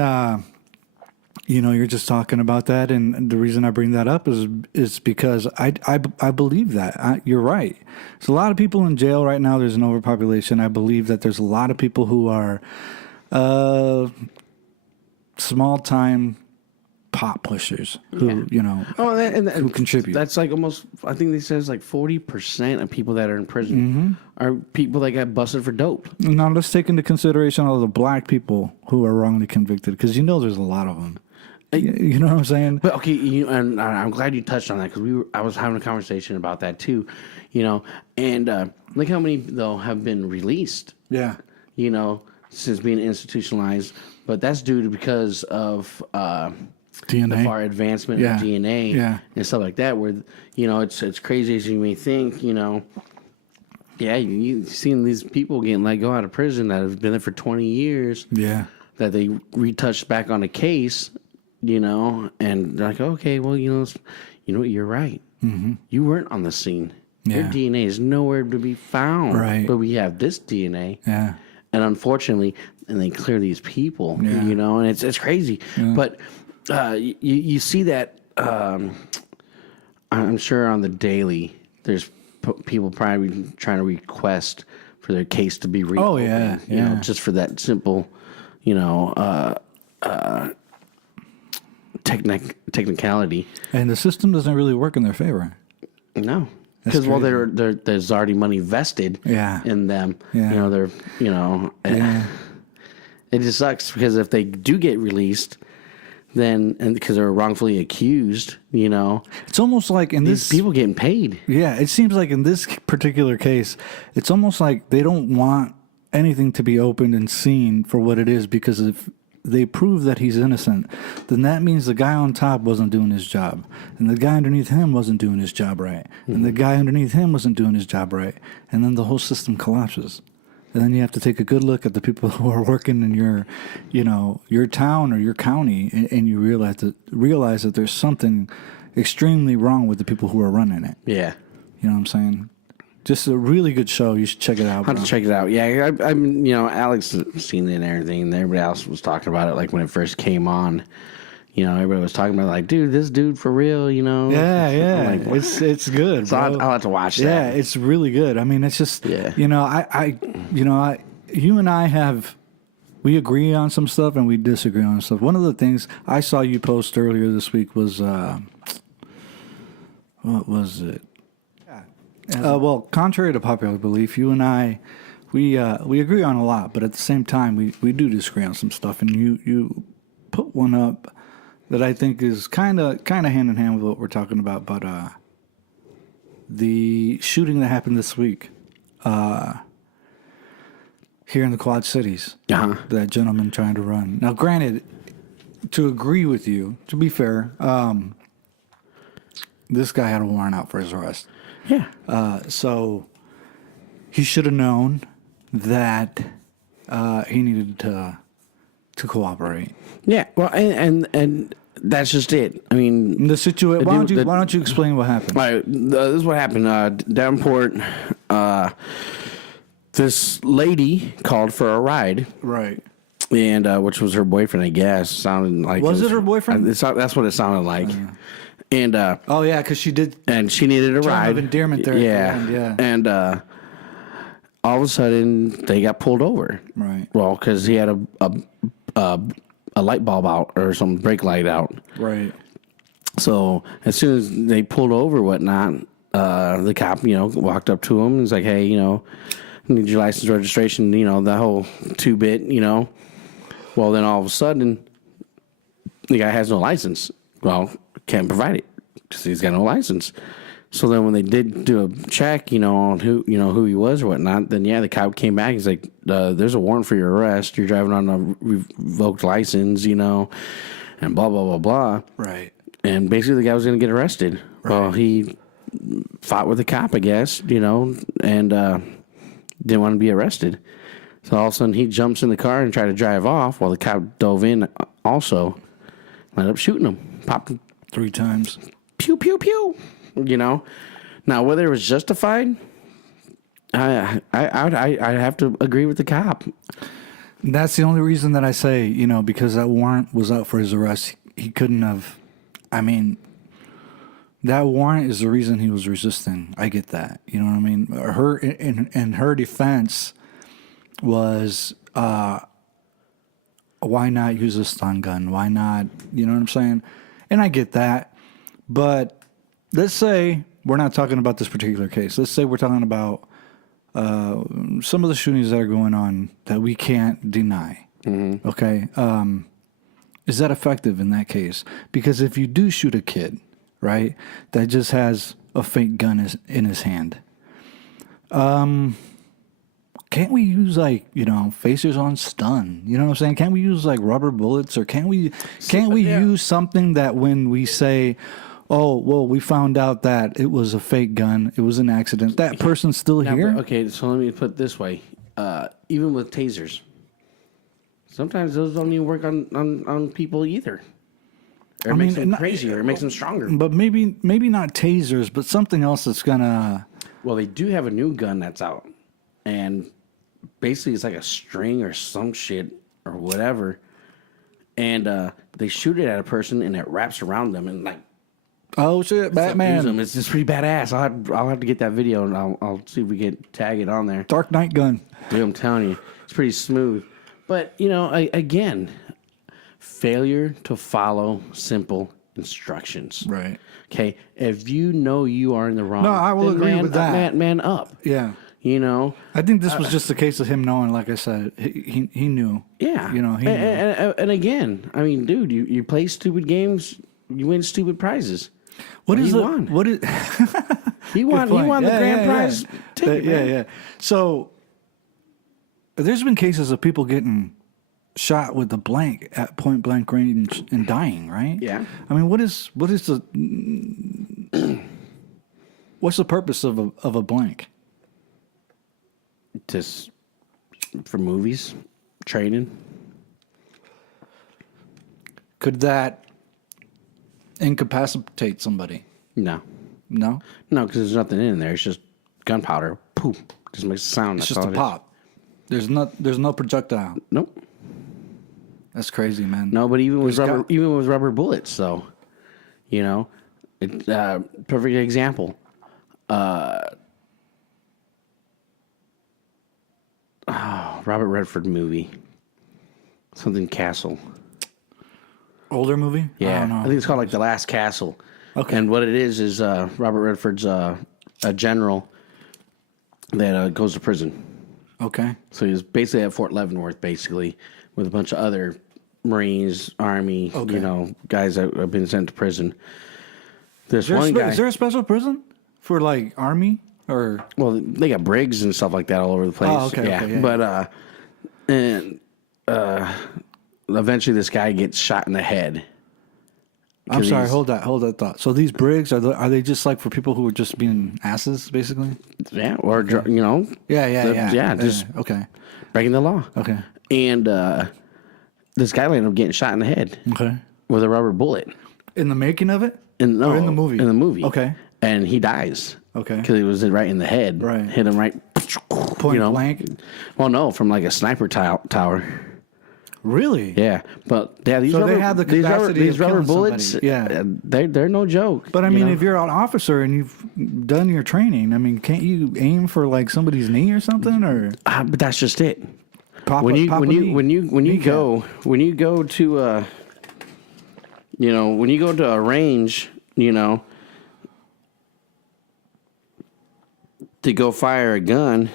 you're just talking about that, and the reason I bring that up is because I believe that. You're right. There's a lot of people in jail right now. There's an overpopulation. I believe that there's a lot of people who are small time pot pushers who who contribute. That's like almost. I think they says like 40% of people that are in prison are people that got busted for dope. Now let's take into consideration all the black people who are wrongly convicted, because there's a lot of them. You know what I'm saying? But okay, and I'm glad you touched on that, because I was having a conversation about that too, and look how many though have been released. Yeah. Since being institutionalized, but that's due to because of DNA. the far advancement of DNA and stuff like that. Where it's crazy as you may think. Yeah, you've seen these people getting let go out of prison that have been there for 20 years. Yeah. That they retouched back on a case. And they're like, okay, well, you're right. Mm-hmm. You weren't on the scene. Your DNA is nowhere to be found. Right. But we have this DNA. Yeah. And unfortunately, and they clear these people, and it's crazy. Yeah. But you see that, I'm sure on the daily, there's people probably trying to request for their case to be reopened. Oh, yeah. Just for that simple, technicality. And the system doesn't really work in their favor. No. Because there's already money vested in them. Yeah. It just sucks, because if they do get released, then because they're wrongfully accused, it's almost like in these people getting paid. Yeah, it seems like in this particular case, it's almost like they don't want anything to be opened and seen for what it is, because if they prove that he's innocent, then that means the guy on top wasn't doing his job, and the guy underneath him wasn't doing his job right, and the guy underneath him wasn't doing his job right, and then the whole system collapses. And then you have to take a good look at the people who are working in your town or your county, and you realize that there's something extremely wrong with the people who are running it. Yeah. You know what I'm saying? Just a really good show. You should check it out. I'll have to check it out. Yeah, I'm Alex has seen it and everything, and everybody else was talking about it like when it first came on. Everybody was talking about like, dude, this dude for real, Yeah. Like, it's good. So I'll have to watch that. Yeah, it's really good. I mean, it's just, you and I we agree on some stuff and we disagree on stuff. One of the things I saw you post earlier this week was, what was it? Well, contrary to popular belief, you and I, we agree on a lot, but at the same time, we do disagree on some stuff. And you put one up that I think is kind of hand in hand with what we're talking about. But the shooting that happened this week here in the Quad Cities, that gentleman trying to run. Now, granted, to agree with you, to be fair, this guy had a warrant out for his arrest. Yeah. So he should have known that he needed to cooperate. Yeah. Well, and that's just it. I mean, the situation. Why don't you explain what happened? All right. This is what happened. Davenport. This lady called for a ride. Right. And which was her boyfriend, I guess. Sounded like was it her boyfriend? That's what it sounded like. And oh yeah, because she did. And she needed a ride. Of endearment there. Yeah. And all of a sudden they got pulled over. Right. Well, because he had a light bulb out or some brake light out. Right. So as soon as they pulled over, whatnot, the cop, walked up to him and was like, "Hey, need your license, registration, the whole 2-bit, Well, then all of a sudden, the guy has no license. Well, can't provide it because he's got no license. So then when they did do a check, on who he was or whatnot, then the cop came back. He's like, "There's a warrant for your arrest. You're driving on a revoked license, and blah blah blah blah." Right. And basically, the guy was going to get arrested. Right. Well, he fought with the cop, I guess, and didn't want to be arrested. So all of a sudden he jumps in the car and tried to drive off while the cop dove in also. Ended up shooting him. Popped him. 3 times. Pew, pew, pew. You know? Now, whether it was justified, I have to agree with the cop. That's the only reason that I say, you know, because that warrant was out for his arrest. He couldn't have. I mean, that warrant is the reason he was resisting. I get that. You know what I mean? Her in her defense was, why not use a stun gun? Why not? You know what I'm saying? And I get that. But let's say we're not talking about this particular case. Let's say we're talking about some of the shootings that are going on that we can't deny. Mm-hmm. Okay. Is that effective in that case? Because if you do shoot a kid, right, that just has a fake gun in his hand, can't we use, like, you know, phasers on stun? You know what I'm saying? Can't we use, like, rubber bullets? Or can't we use something that when we say, oh, well, we found out that it was a fake gun, it was an accident, that person's still here? Okay, so let me put it this way. Even with tasers, sometimes those don't even work on people either. Or it makes them crazy, or it makes them stronger. But maybe not tasers, but something else that's gonna... Well, they do have a new gun that's out. And basically it's like a string or some shit or whatever. And they shoot it at a person and it wraps around them and, like, oh shit, Batman. them. It's just pretty badass. I'll have to get that video and I'll see if we can tag it on there. Dark Knight gun. Dude, I'm telling you, it's pretty smooth. But, you know, again, failure to follow simple instructions. Right. Okay, if you know you are in the wrong, No, I will agree with that. Man up. Yeah. You know, I think this was just a case of him knowing, like I said, he knew. yeah. You know, he knew. And again, I mean, dude, you play stupid games, you win stupid prizes. What is he it? won? What is? He won the grand prize ticket. Yeah, man. yeah. So there's been cases of people getting shot with a blank at point blank range and dying, right? Yeah. I mean, what's the purpose of a blank? Just for movies, training. Could that incapacitate somebody? No, No, because there's nothing in there. It's just gunpowder. Poof, just makes a sound. it's That's just all a it is. pop. There's no projectile. Nope. That's crazy, man. No, but even with There's rubber, even with rubber bullets, though, you know, perfect example. Robert Redford movie, something Castle. Older movie? Yeah, I don't know. I think it's called like The Last Castle. Okay. And what it is Robert Redford's a general that goes to prison. Okay. So he was basically at Fort Leavenworth, basically, with a bunch of other Marines, Army, Okay. you know, guys that have been sent to prison. There's Is one guy. is there a special prison for, like, Army or? Well, they got brigs and stuff like that all over the place. Oh, okay, yeah. okay, yeah. But eventually this guy gets shot in the head. I'm 'Cause sorry. he's- Hold that thought. So these brigs are they just like for people who are just being asses, basically? Yeah, or you know, Yeah. just Okay. breaking the law. Okay. And this guy ended up getting shot in the head Okay. with a rubber bullet. In the making of it? Or in the movie? In the movie. Okay. And he dies. Okay. Because it was right in the head. Right. Hit him right. Point blank? Well, no, from like a sniper tower. Really? Yeah, but yeah, these So rubber, they have the these rubber, capacity these of rubber killing bullets. somebody. Yeah. they're no joke. But I you mean, know? if you're an officer and you've done your training, I mean, can't you aim for like somebody's knee or something, or But that's just it. pop When a you knee? go to you know, when you go to a range, you know, to go fire a gun,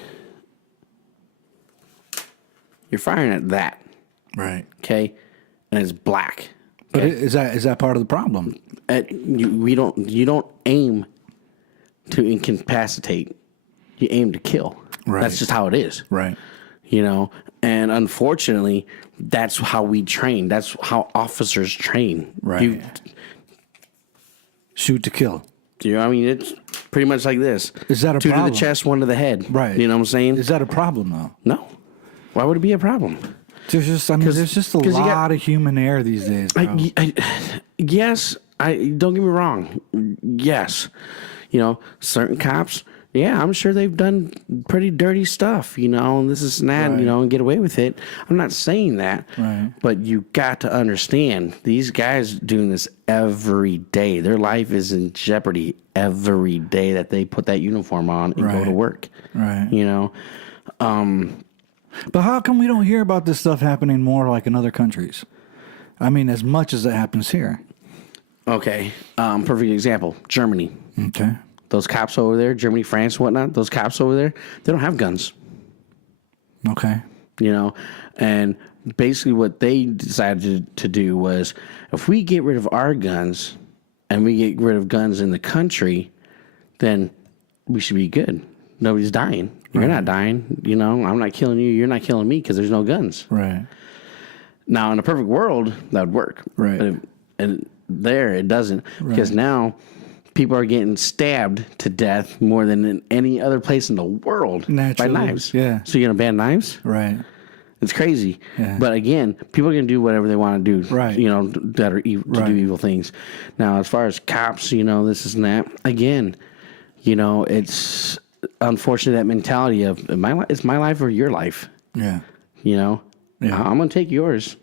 you're firing at that, Right. okay, and it's black. But Okay? is that part of the problem? You don't aim to incapacitate. You aim to kill. Right. That's just how it is. Right. You know, and unfortunately, that's how we train. That's how officers train. Right. Shoot to kill. You know, I mean, it's pretty much like this. Is that a 2 problem? to the chest, 1 to the head. Right. You know what I'm saying? Is that a problem though? No. Why would it be a problem? There's just, I mean, there's just a 'cause you got- lot of human error these days, bro. Yes, don't get me wrong. Yes, you know, certain cops. Yeah, I'm sure they've done pretty dirty stuff, you know, and this is that, Right. you know, and get away with it. I'm not saying that, Right. but you got to understand these guys doing this every day. Their life is in jeopardy every day that they put that uniform on and go Right. to work. Right. You know, But how come we don't hear about this stuff happening more like in other countries? I mean, as much as it happens here. okay, perfect example: Germany. Okay. Those cops over there, Germany, France, whatnot, those cops over there, they don't have guns, Okay. you know? And basically what they decided to do was if we get rid of our guns and we get rid of guns in the country, then we should be good. Nobody's dying. You're not dying, you know? I'm not killing you. You're not killing me because there's no guns. Right. Now, in a perfect world, that would work. Right. But and there, it doesn't. Because now people are getting stabbed to death more than in any other place in the world Naturally, by knives. yeah. So you're going to ban knives? Right. It's crazy. Yeah. But again, people are going to do whatever they want to do. Right. You know, that are to Right. do evil things. Now, as far as cops, you know, this is and that. Again, you know, it's unfortunate that mentality of it's my life or your life. Yeah. You know, Yeah. I'm gonna take yours.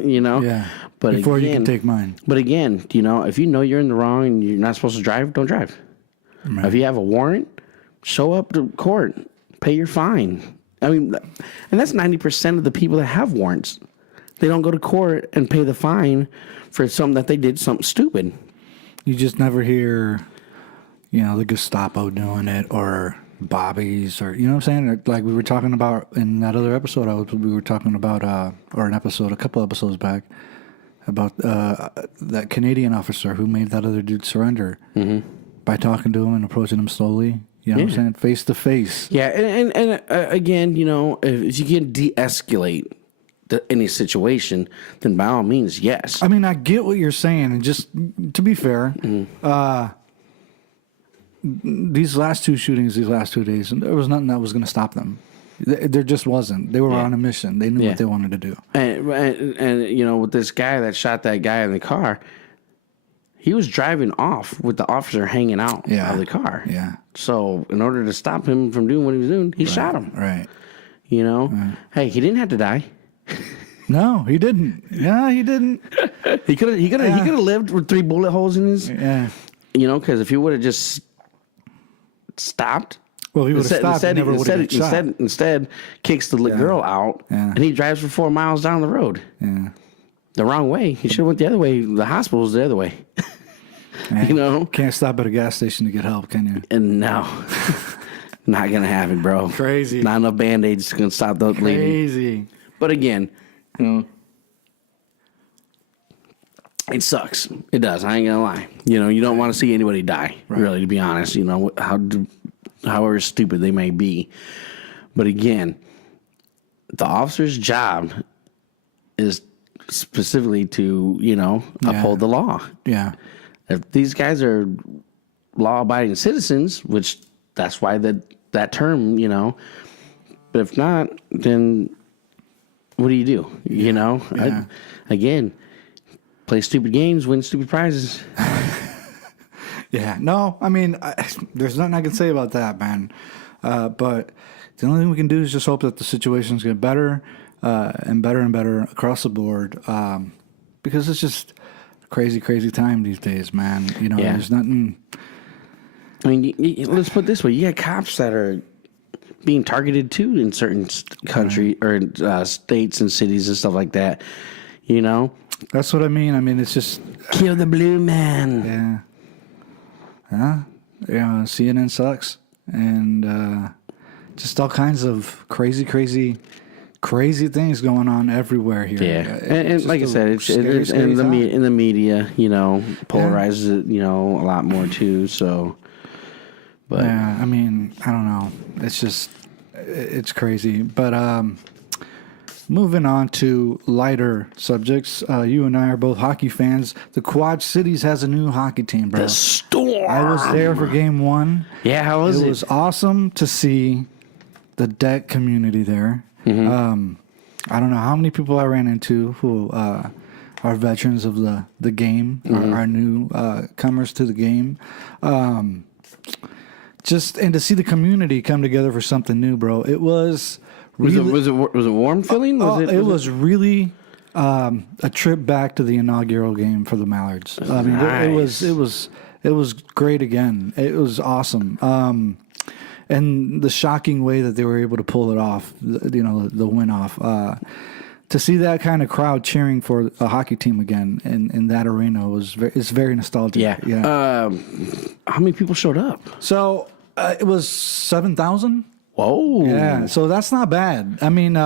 You know, Yeah. But Before again, you can take mine. But again, you know, if you know you're in the wrong and you're not supposed to drive, don't drive. Right. If you have a warrant, show up to court, pay your fine. I mean, and that's 90% of the people that have warrants. They don't go to court and pay the fine for something that they did something stupid. You just never hear, you know, the Gestapo doing it or Bobby's or, you know what I'm saying? Like we were talking about in that other episode, we were talking about, or an episode, a couple episodes back, about that Canadian officer who made that other dude surrender by talking to him and approaching him slowly. You know what I'm saying? Face to face. Yeah, and again, you know, if you can de-escalate any situation, then by all means, yes. I mean, I get what you're saying, and just to be fair, these last two shootings, these last 2 days, there was nothing that was going to stop them. There just wasn't. They were on a mission. They knew what they wanted to do. And you know, with this guy that shot that guy in the car, he was driving off with the officer hanging out of the car. Yeah. So in order to stop him from doing what he was doing, he shot him. Right. You know, hey, he didn't have to die. No, he didn't. Yeah, he didn't. He could have lived with 3 bullet holes in his. Yeah. You know, because if he would have just stopped. Well, he would have stopped. He never would have got shot. Instead, kicks the girl out, Yeah. and he drives for 4 miles down the road. Yeah. The wrong way. He should have went the other way. The hospital was the other way. You know? Can't stop at a gas station to get help, can you? And no. Not going to happen, bro. Crazy. Not enough Band-Aids can stop the bleeding. Crazy. But again, you know, it sucks. It does. I ain't going to lie. You know, you don't want to see anybody die, really, to be honest. You know, however stupid they may be. But again, the officer's job is specifically to, you know, uphold the law. Yeah. If these guys are law-abiding citizens, which that's why that term, you know, but if not, then what do you do? You know, Yeah. Again, play stupid games, win stupid prizes. Yeah. No, I mean, there's nothing I can say about that, man. But the only thing we can do is just hope that the situations get better and better and better across the board, because it's just a crazy, crazy time these days, man. You know, there's nothing. I mean, let's put it this way: you got cops that are being targeted too in certain country or states and cities and stuff like that. You know, That's what I mean. I mean, it's just kill the blue man. yeah. Yeah, CNN sucks, and just all kinds of crazy things going on everywhere here. Yeah, and just like I a said, it's scary, scary time. in the media, you know, polarizes it, you know, a lot more too. So, but Yeah, I mean, I don't know. It's just, it's crazy. But moving on to lighter subjects. You and I are both hockey fans. The Quad Cities has a new hockey team, bro. The Storm. I was there for game one. Yeah, how was it? It was awesome to see the deck community there. I don't know how many people I ran into who are veterans of the game, are new comers to the game. And to see the community come together for something new, bro. It was really, was it warm feeling? it was really a trip back to the inaugural game for the Mallards. I mean, it was great again. It was awesome. And the shocking way that they were able to pull it off, the win off. To see that kind of crowd cheering for a hockey team again in that arena it's very nostalgic. Yeah. How many people showed up? So it was 7,000. Whoa. Yeah. So that's not bad. I mean,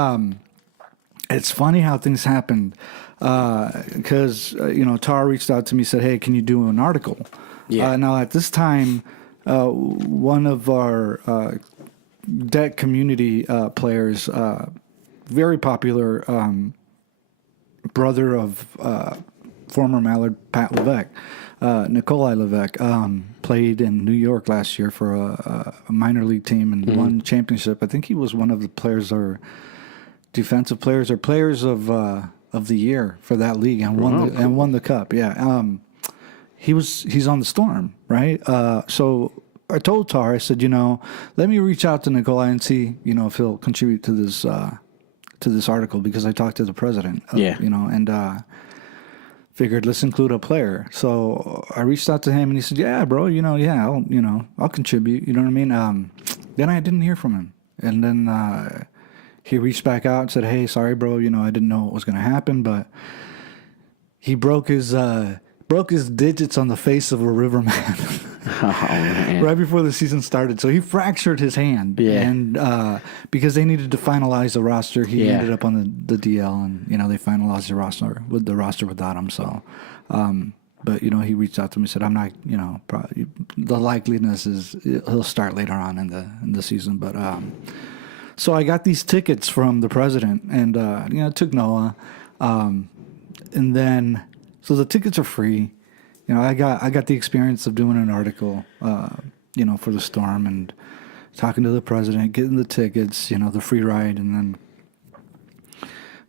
it's funny how things happened because Tara reached out to me, said, "Hey, can you do an article?" Yeah. Now at this time, one of our deck community players. Very popular brother of former Mallard Pat Levesque, Nikolai Levesque, played in New York last year for a minor league team and won championship. I think he was one of the players or defensive players or players of the year for that league and won the cup. Yeah, he's on the Storm, right? So I told Tar, I said, let me reach out to Nikolai and see, if he'll contribute to this article because I talked to the president, and figured let's include a player. So I reached out to him and he said, "Yeah, bro, I'll contribute." You know what I mean? Then I didn't hear from him, and then he reached back out and said, "Hey, sorry, bro, I didn't know what was going to happen, but he broke his digits on the face of a riverman." Oh, man. Right before the season started. So he fractured his hand. Yeah. And because they needed to finalize the roster, he ended up on the DL, and, they finalized the roster without him. So, but, he reached out to me and said, I'm not, probably, the likeliness is he'll start later on in the season. But, so I got these tickets from the president and, took Noah. And then, so the tickets are free. I got the experience of doing an article, for the Storm and talking to the president, getting the tickets, the free ride, and then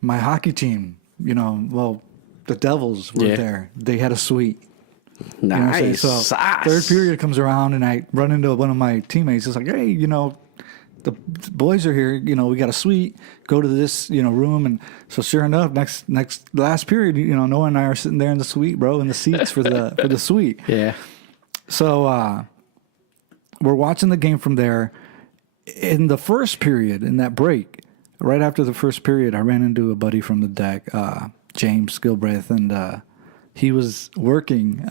my hockey team, the Devils were there. They had a suite. Nice. So third period comes around and I run into one of my teammates. It's like, hey, the boys are here, we got a suite, go to this, room. And so sure enough, last period, Noah and I are sitting there in the suite, bro, in the seats for the suite. Yeah. So, we're watching the game from there. In the first period, in that break, right after the first period, I ran into a buddy from the deck, James Gilbreth, and, he was working,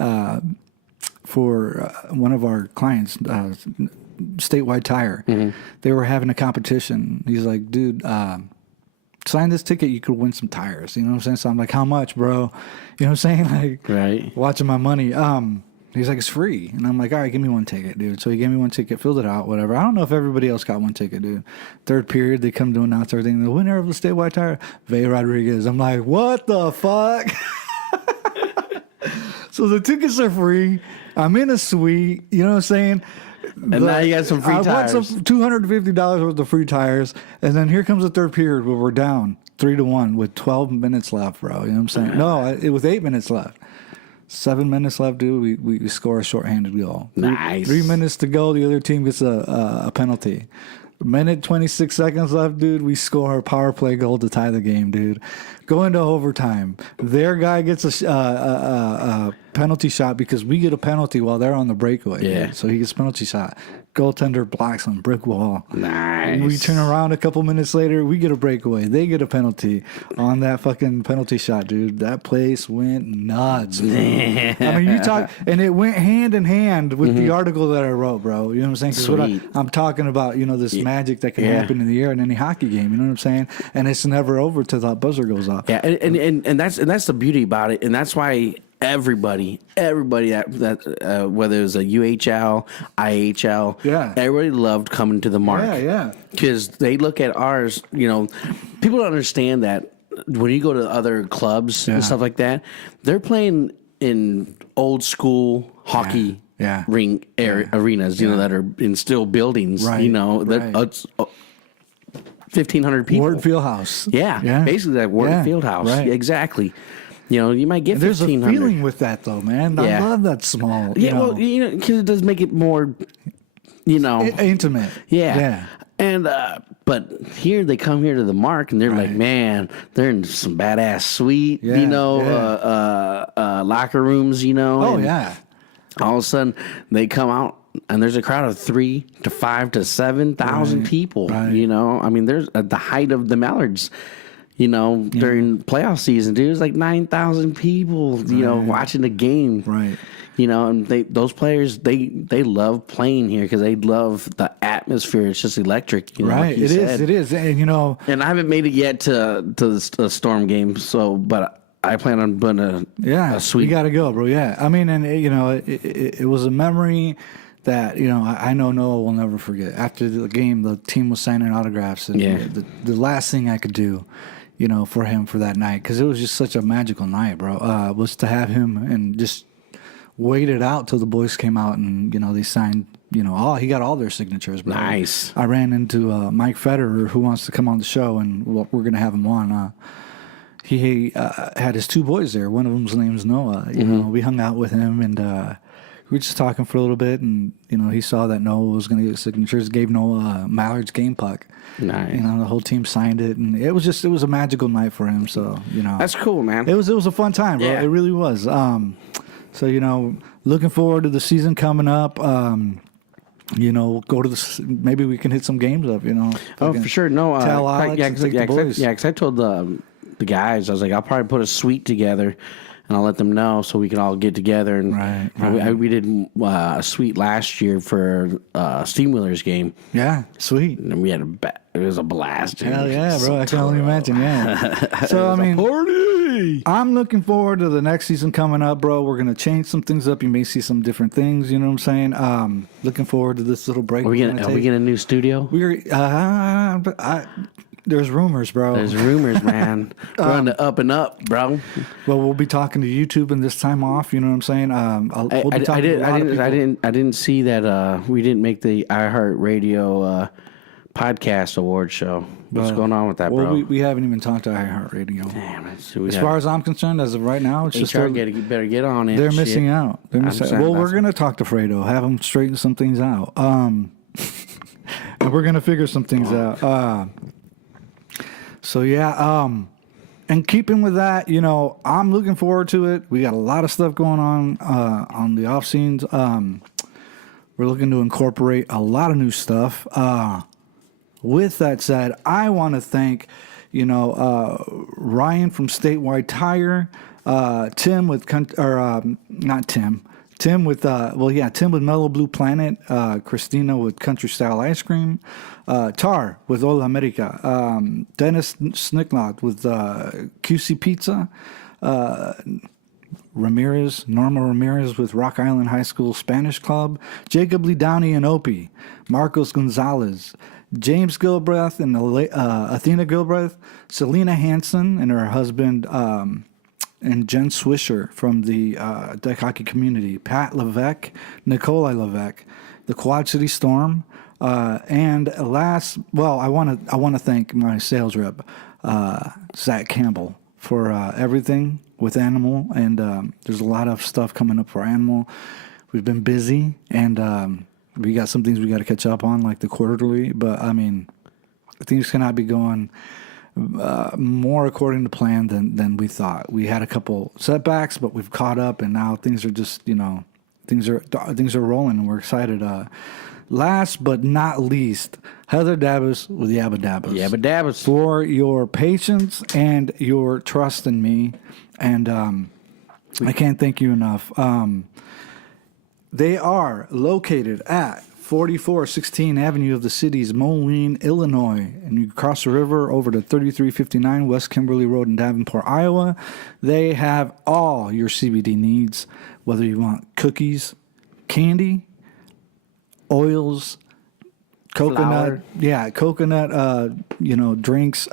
for one of our clients, Statewide Tire. They were having a competition. He's like, dude, sign this ticket, you could win some tires. You know what I'm saying? So I'm like, how much, bro? You know what I'm saying? Like, right. Watching my money. He's like, it's free. And I'm like, all right, give me one ticket, dude. So he gave me one ticket, filled it out, whatever. I don't know if everybody else got one ticket, dude. Third period, they come to announce everything. The winner of the Statewide Tire, Vey Rodriguez. I'm like, what the fuck? So the tickets are free. I'm in a suite. You know what I'm saying? And now you got some free tires. I want some $250 worth of free tires. And then here comes the third period where we're down 3-1 with 12 minutes left, bro. You know what I'm saying? No, it was 8 minutes left. 7 minutes left, dude. We score a shorthanded goal. Nice. 3 minutes to go. The other team gets a penalty. Minute 26 seconds left, dude. We score a power play goal to tie the game, dude. Go into overtime. Their guy gets a penalty shot because we get a penalty while they're on the breakaway. Yeah. Dude. So he gets a penalty shot. Goaltender blocks on brick wall. Nice. We turn around a couple minutes later. We get a breakaway. They get a penalty on that fucking penalty shot, dude. That place went nuts, bro. I mean, you talk, and it went hand in hand with the article that I wrote, bro. You know what I'm saying? 'Cause what I'm talking about, this magic that can happen in the air in any hockey game. You know what I'm saying? And it's never over till that buzzer goes off. Yeah, and that's the beauty about it, and that's why everybody that whether it was a UHL, IHL, Yeah. everybody loved coming to the Mark. Yeah. Because they look at ours, people don't understand that when you go to other clubs Yeah. and stuff like that, they're playing in old school hockey Yeah. ring arenas, that are in still buildings, Right. that Right. it's 1,500 people. Ward Fieldhouse. Yeah, basically that Ward Fieldhouse. Right. Exactly. You might get There's a 1,500. feeling with that though, man. Yeah. I love that small. Yeah, well, because it does make it more, intimate. yeah. And but here they come here to the Mark and they're like, man, they're in some badass suite, Yeah, locker rooms, Oh and yeah. all of a sudden they come out and there's a crowd of 3 to 5 to 7,000 people. right. I mean, there's at the height of the Mallards. During playoff season, dude, it was like 9,000 people, watching the game. Right. And those players, they love playing here because they love the atmosphere. It's just electric. Right. Like It is. And And I haven't made it yet to the Storm game. But I plan on putting a suite. You got to go, bro. Yeah. I mean, and it was a memory that I know Noah will never forget. After the game, the team was signing autographs, and the last thing I could do, for him for that night, because it was just such a magical night, bro, was to have him and just waited out till the boys came out and they signed. He got all their signatures, bro. Nice. I ran into Mike Federer, who wants to come on the show, and we're gonna have him on. He had his 2 boys there. One of them's name is Noah. We hung out with him, and we were just talking for a little bit. And he saw that Noah was going to get signatures. Gave Noah Mallard's game puck. Nice. The whole team signed it, and it was a magical night for him. So That's cool, man. it was a fun time, bro. Yeah. It really was. So looking forward to the season coming up. Go to maybe we can hit some games up. Oh, for sure. No, tell Alex and take the boys. because I told the guys, I was like, I'll probably put a suite together, and I'll let them know so we can all get together. And Right. we did a suite last year for Steamwheelers game, Yeah, sweet. and we had it was a blast. Dude. Hell yeah, bro! I can only imagine. Yeah. So I mean, Party! I'm looking forward to the next season coming up, bro. We're gonna change some things up. You may see some different things. You know what I'm saying? Looking forward to this little break. Are we getting a new studio? There's rumors, bro. There's rumors, man. We're on the up and up, bro. Well, we'll be talking to YouTube in this time off. You know what I'm saying? We'll be talking to a lot of people. I didn't see that we didn't make the iHeartRadio podcast award show. What's going on with that, Well, bro? we haven't even talked to iHeartRadio. Damn it. As far as I'm concerned, as of right now, it's just HR better get on it. they're Shit. missing out. They're missing. saying Well, we're that's- gonna talk to Fredo, have him straighten some things out. And we're gonna figure some things out. So yeah, and keeping with that, I'm looking forward to it. We got a lot of stuff going on the off scenes. We're looking to incorporate a lot of new stuff. With that said, I want to thank, Ryan from Statewide Tire, Tim with not Tim. Tim with Tim with Mellow Blue Planet, Christina with Country Style Ice Cream, Tar with Ola America, Dennis Snicklot with QC Pizza, Norma Ramirez with Rock Island High School Spanish Club, Jacob Lee Downey and Opie, Marcos Gonzalez, James Gilbreth and Athena Gilbreth, Selena Hansen and her husband, and Jen Swisher from the deck hockey community, Pat Levesque, Nikolai Levesque, the Quad City Storm, and last, I want to thank my sales rep, Zach Campbell, for everything with Animal, and there's a lot of stuff coming up for Animal. We've been busy, and we got some things we got to catch up on, like the quarterly, but I mean, things cannot be going more according to plan than we thought. We had a couple setbacks, but we've caught up, and now things are just things are rolling, and we're excited. Last but not least, Heather Dabbas with Yabba Dabbas. Yabba Dabbas. For your patience and your trust in me, and I can't thank you enough. They are located at 4416 Avenue of the city's Moline, Illinois. And you cross the river over to 3359 West Kimberly Road in Davenport, Iowa. They have all your CBD needs, whether you want cookies, candy, oils, coconut, drinks.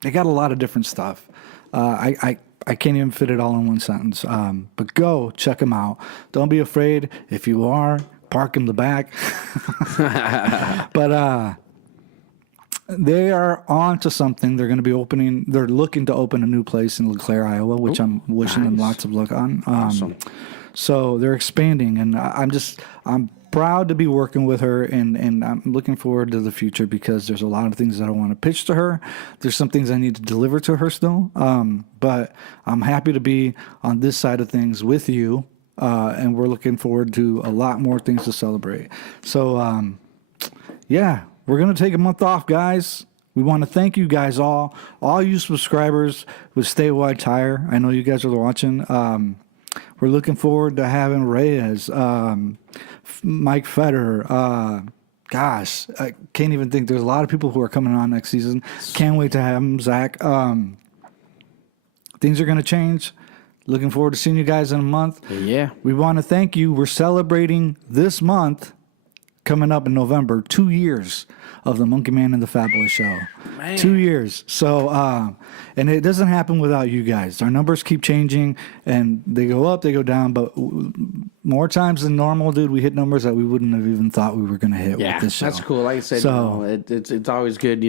They got a lot of different stuff. I can't even fit it all in one sentence. But go check them out. Don't be afraid. If you are, park in the back. But they are on to something. They're going to be opening. They're looking to open a new place in LeClaire, Iowa, which I'm wishing them lots of luck on. Awesome. So they're expanding, and I'm proud to be working with her, and I'm looking forward to the future because there's a lot of things that I want to pitch to her. There's some things I need to deliver to her still, but I'm happy to be on this side of things with you, and we're looking forward to a lot more things to celebrate. So, yeah, we're going to take a month off, guys. We want to thank you guys all you subscribers with Statewide Tire. I know you guys are watching. We're looking forward to having Reyes, Mike Fetter. Gosh, I can't even think. There's a lot of people who are coming on next season. Can't wait to have them, Zach. Things are going to change. Looking forward to seeing you guys in a month. Yeah. We want to thank you. We're celebrating this month, coming up in November, 2 years of the Monkey Man and the Fat Boy Show. Man. 2 years. So, and it doesn't happen without you guys. Our numbers keep changing, and they go up, they go down, but more times than normal, dude, we hit numbers that we wouldn't have even thought we were going to hit with this show. That's cool. Like I said, So- it's always good,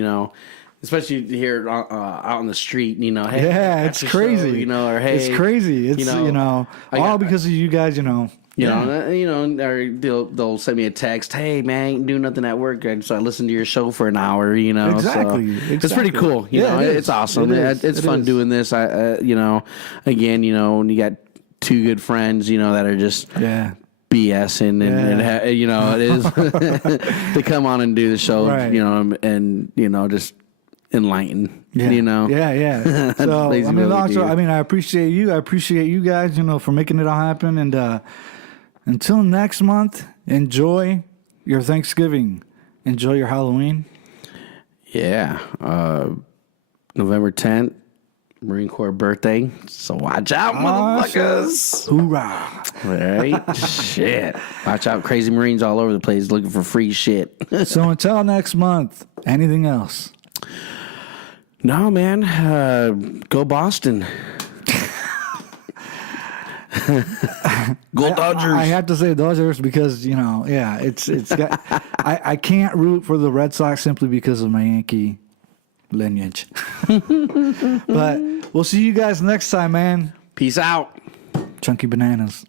especially here out on the street, hey, Yeah, after it's the crazy. show, or hey, it's crazy. It's, all because of you guys, or they'll send me a text. Hey man, I ain't doing nothing at work, so I listened to your show for an hour. Exactly. So it's pretty cool. Yeah, it is. It's awesome. It is. It's It fun is. doing this. Again, when you got two good friends, that are just Yeah. BSing and it is to come on and do the show, Right. and just enlighten, Yeah. Yeah. So, basically what we do. I appreciate you. I appreciate you guys, for making it all happen. And until next month, enjoy your Thanksgiving. Enjoy your Halloween. Yeah. November 10th, Marine Corps birthday. So watch out, motherfuckers. Hoorah. Right? Shit. Watch out. Crazy Marines all over the place looking for free shit. So until next month, anything else? No, man. Go Boston. Go Dodgers. I have to say Dodgers because, it's got, I can't root for the Red Sox simply because of my Yankee lineage. But we'll see you guys next time, man. Peace out. Chunky bananas.